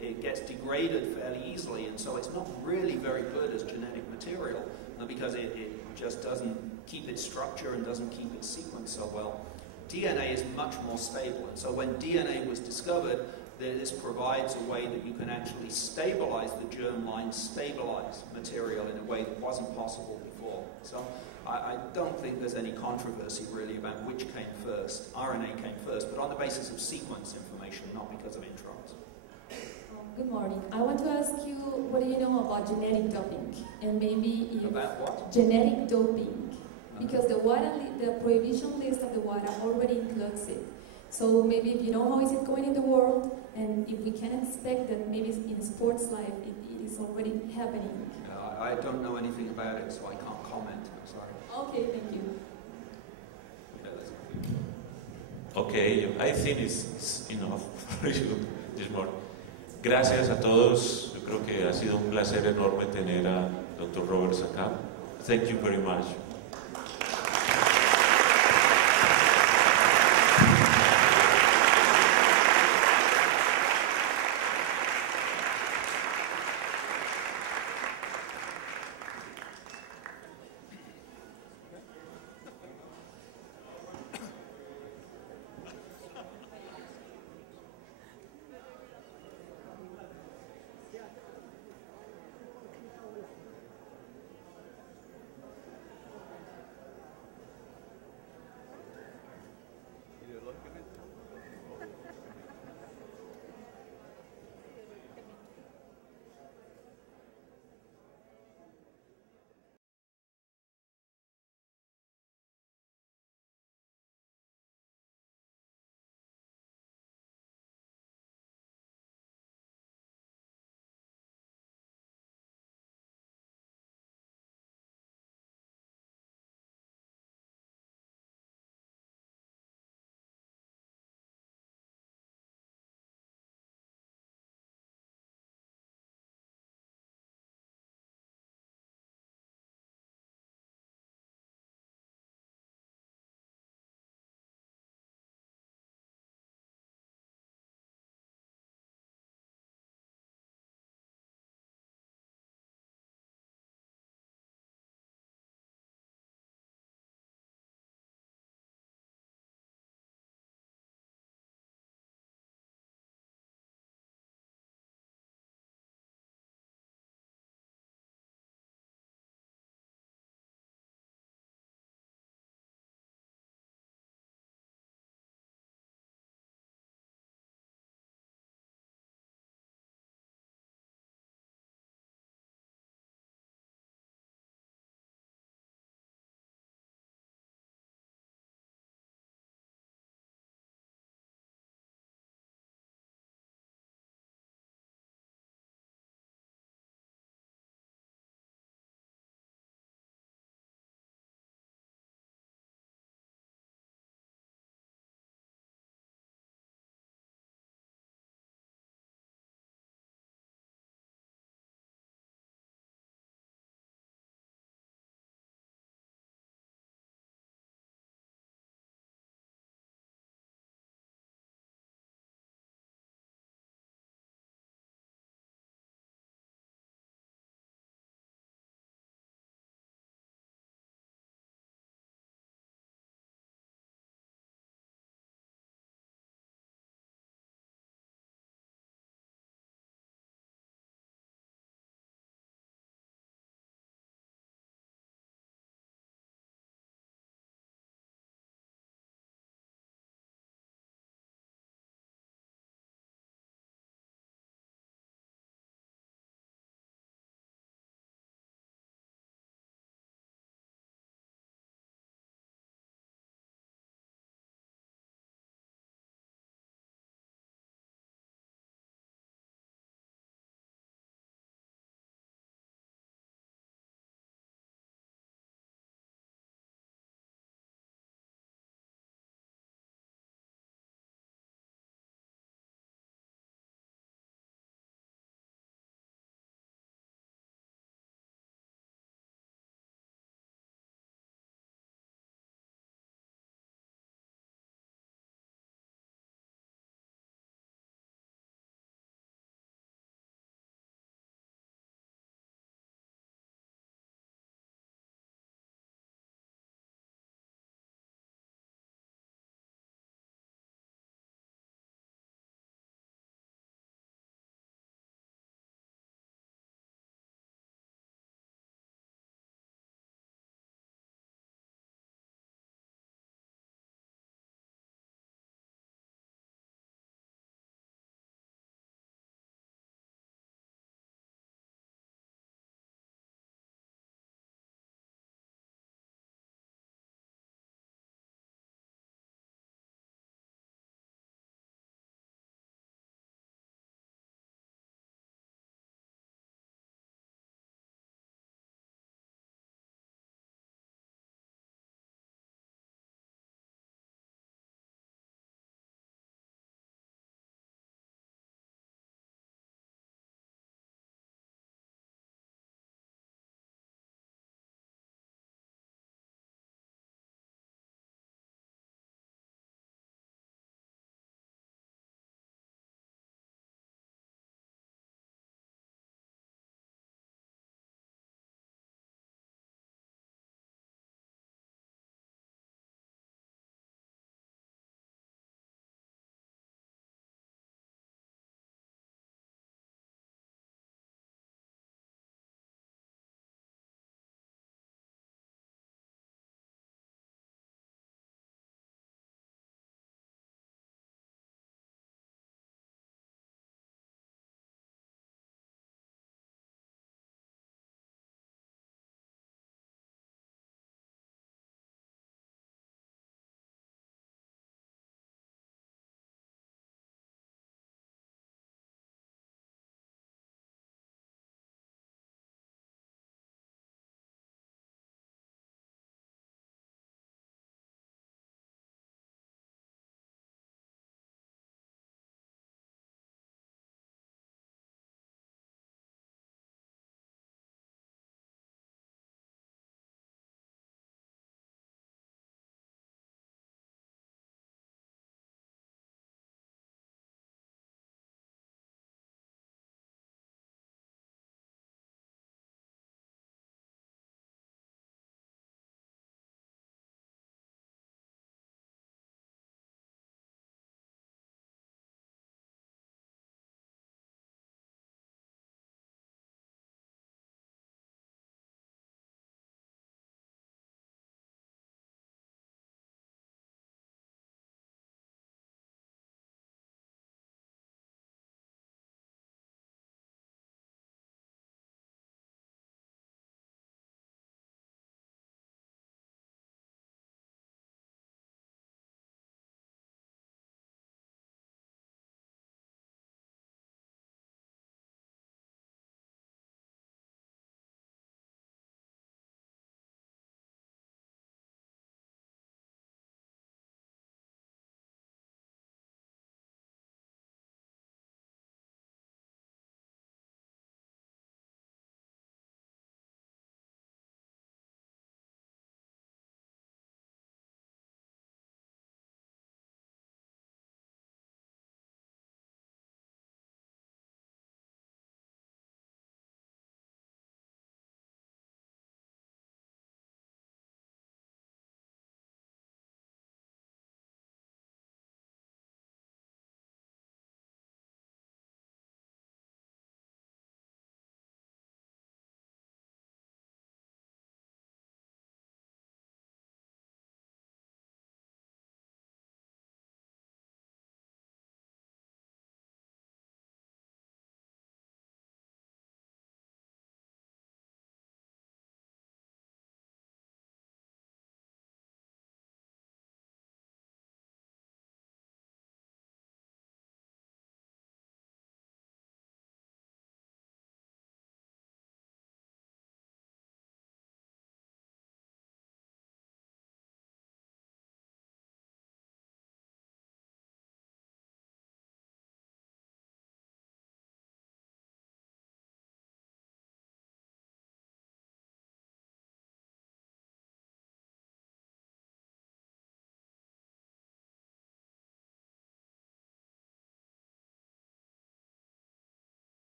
it gets degraded fairly easily, and so it's not really very good as genetic material because it just doesn't keep its structure and doesn't keep its sequence so well. DNA is much more stable, and so when DNA was discovered, this provides a way that you can actually stabilize the germline, stabilize material in a way that wasn't possible before. So I don't think there's any controversy really about which came first. RNA came first, but on the basis of sequence information, not because of introns. Good morning. I want to ask you, what do you know about genetic doping? And maybe if about what? Genetic doping. Because the prohibition list of the WADA already includes it. So maybe if you know how is it going in the world, and if we can expect that maybe in sports life it is already happening. I don't know anything about it, so I can't comment. I'm sorry. Okay, thank you. Okay, I think it's enough for you this morning. Gracias a todos. Yo creo que ha sido un placer enorme tener a Dr. Roberts acá. Thank you very much.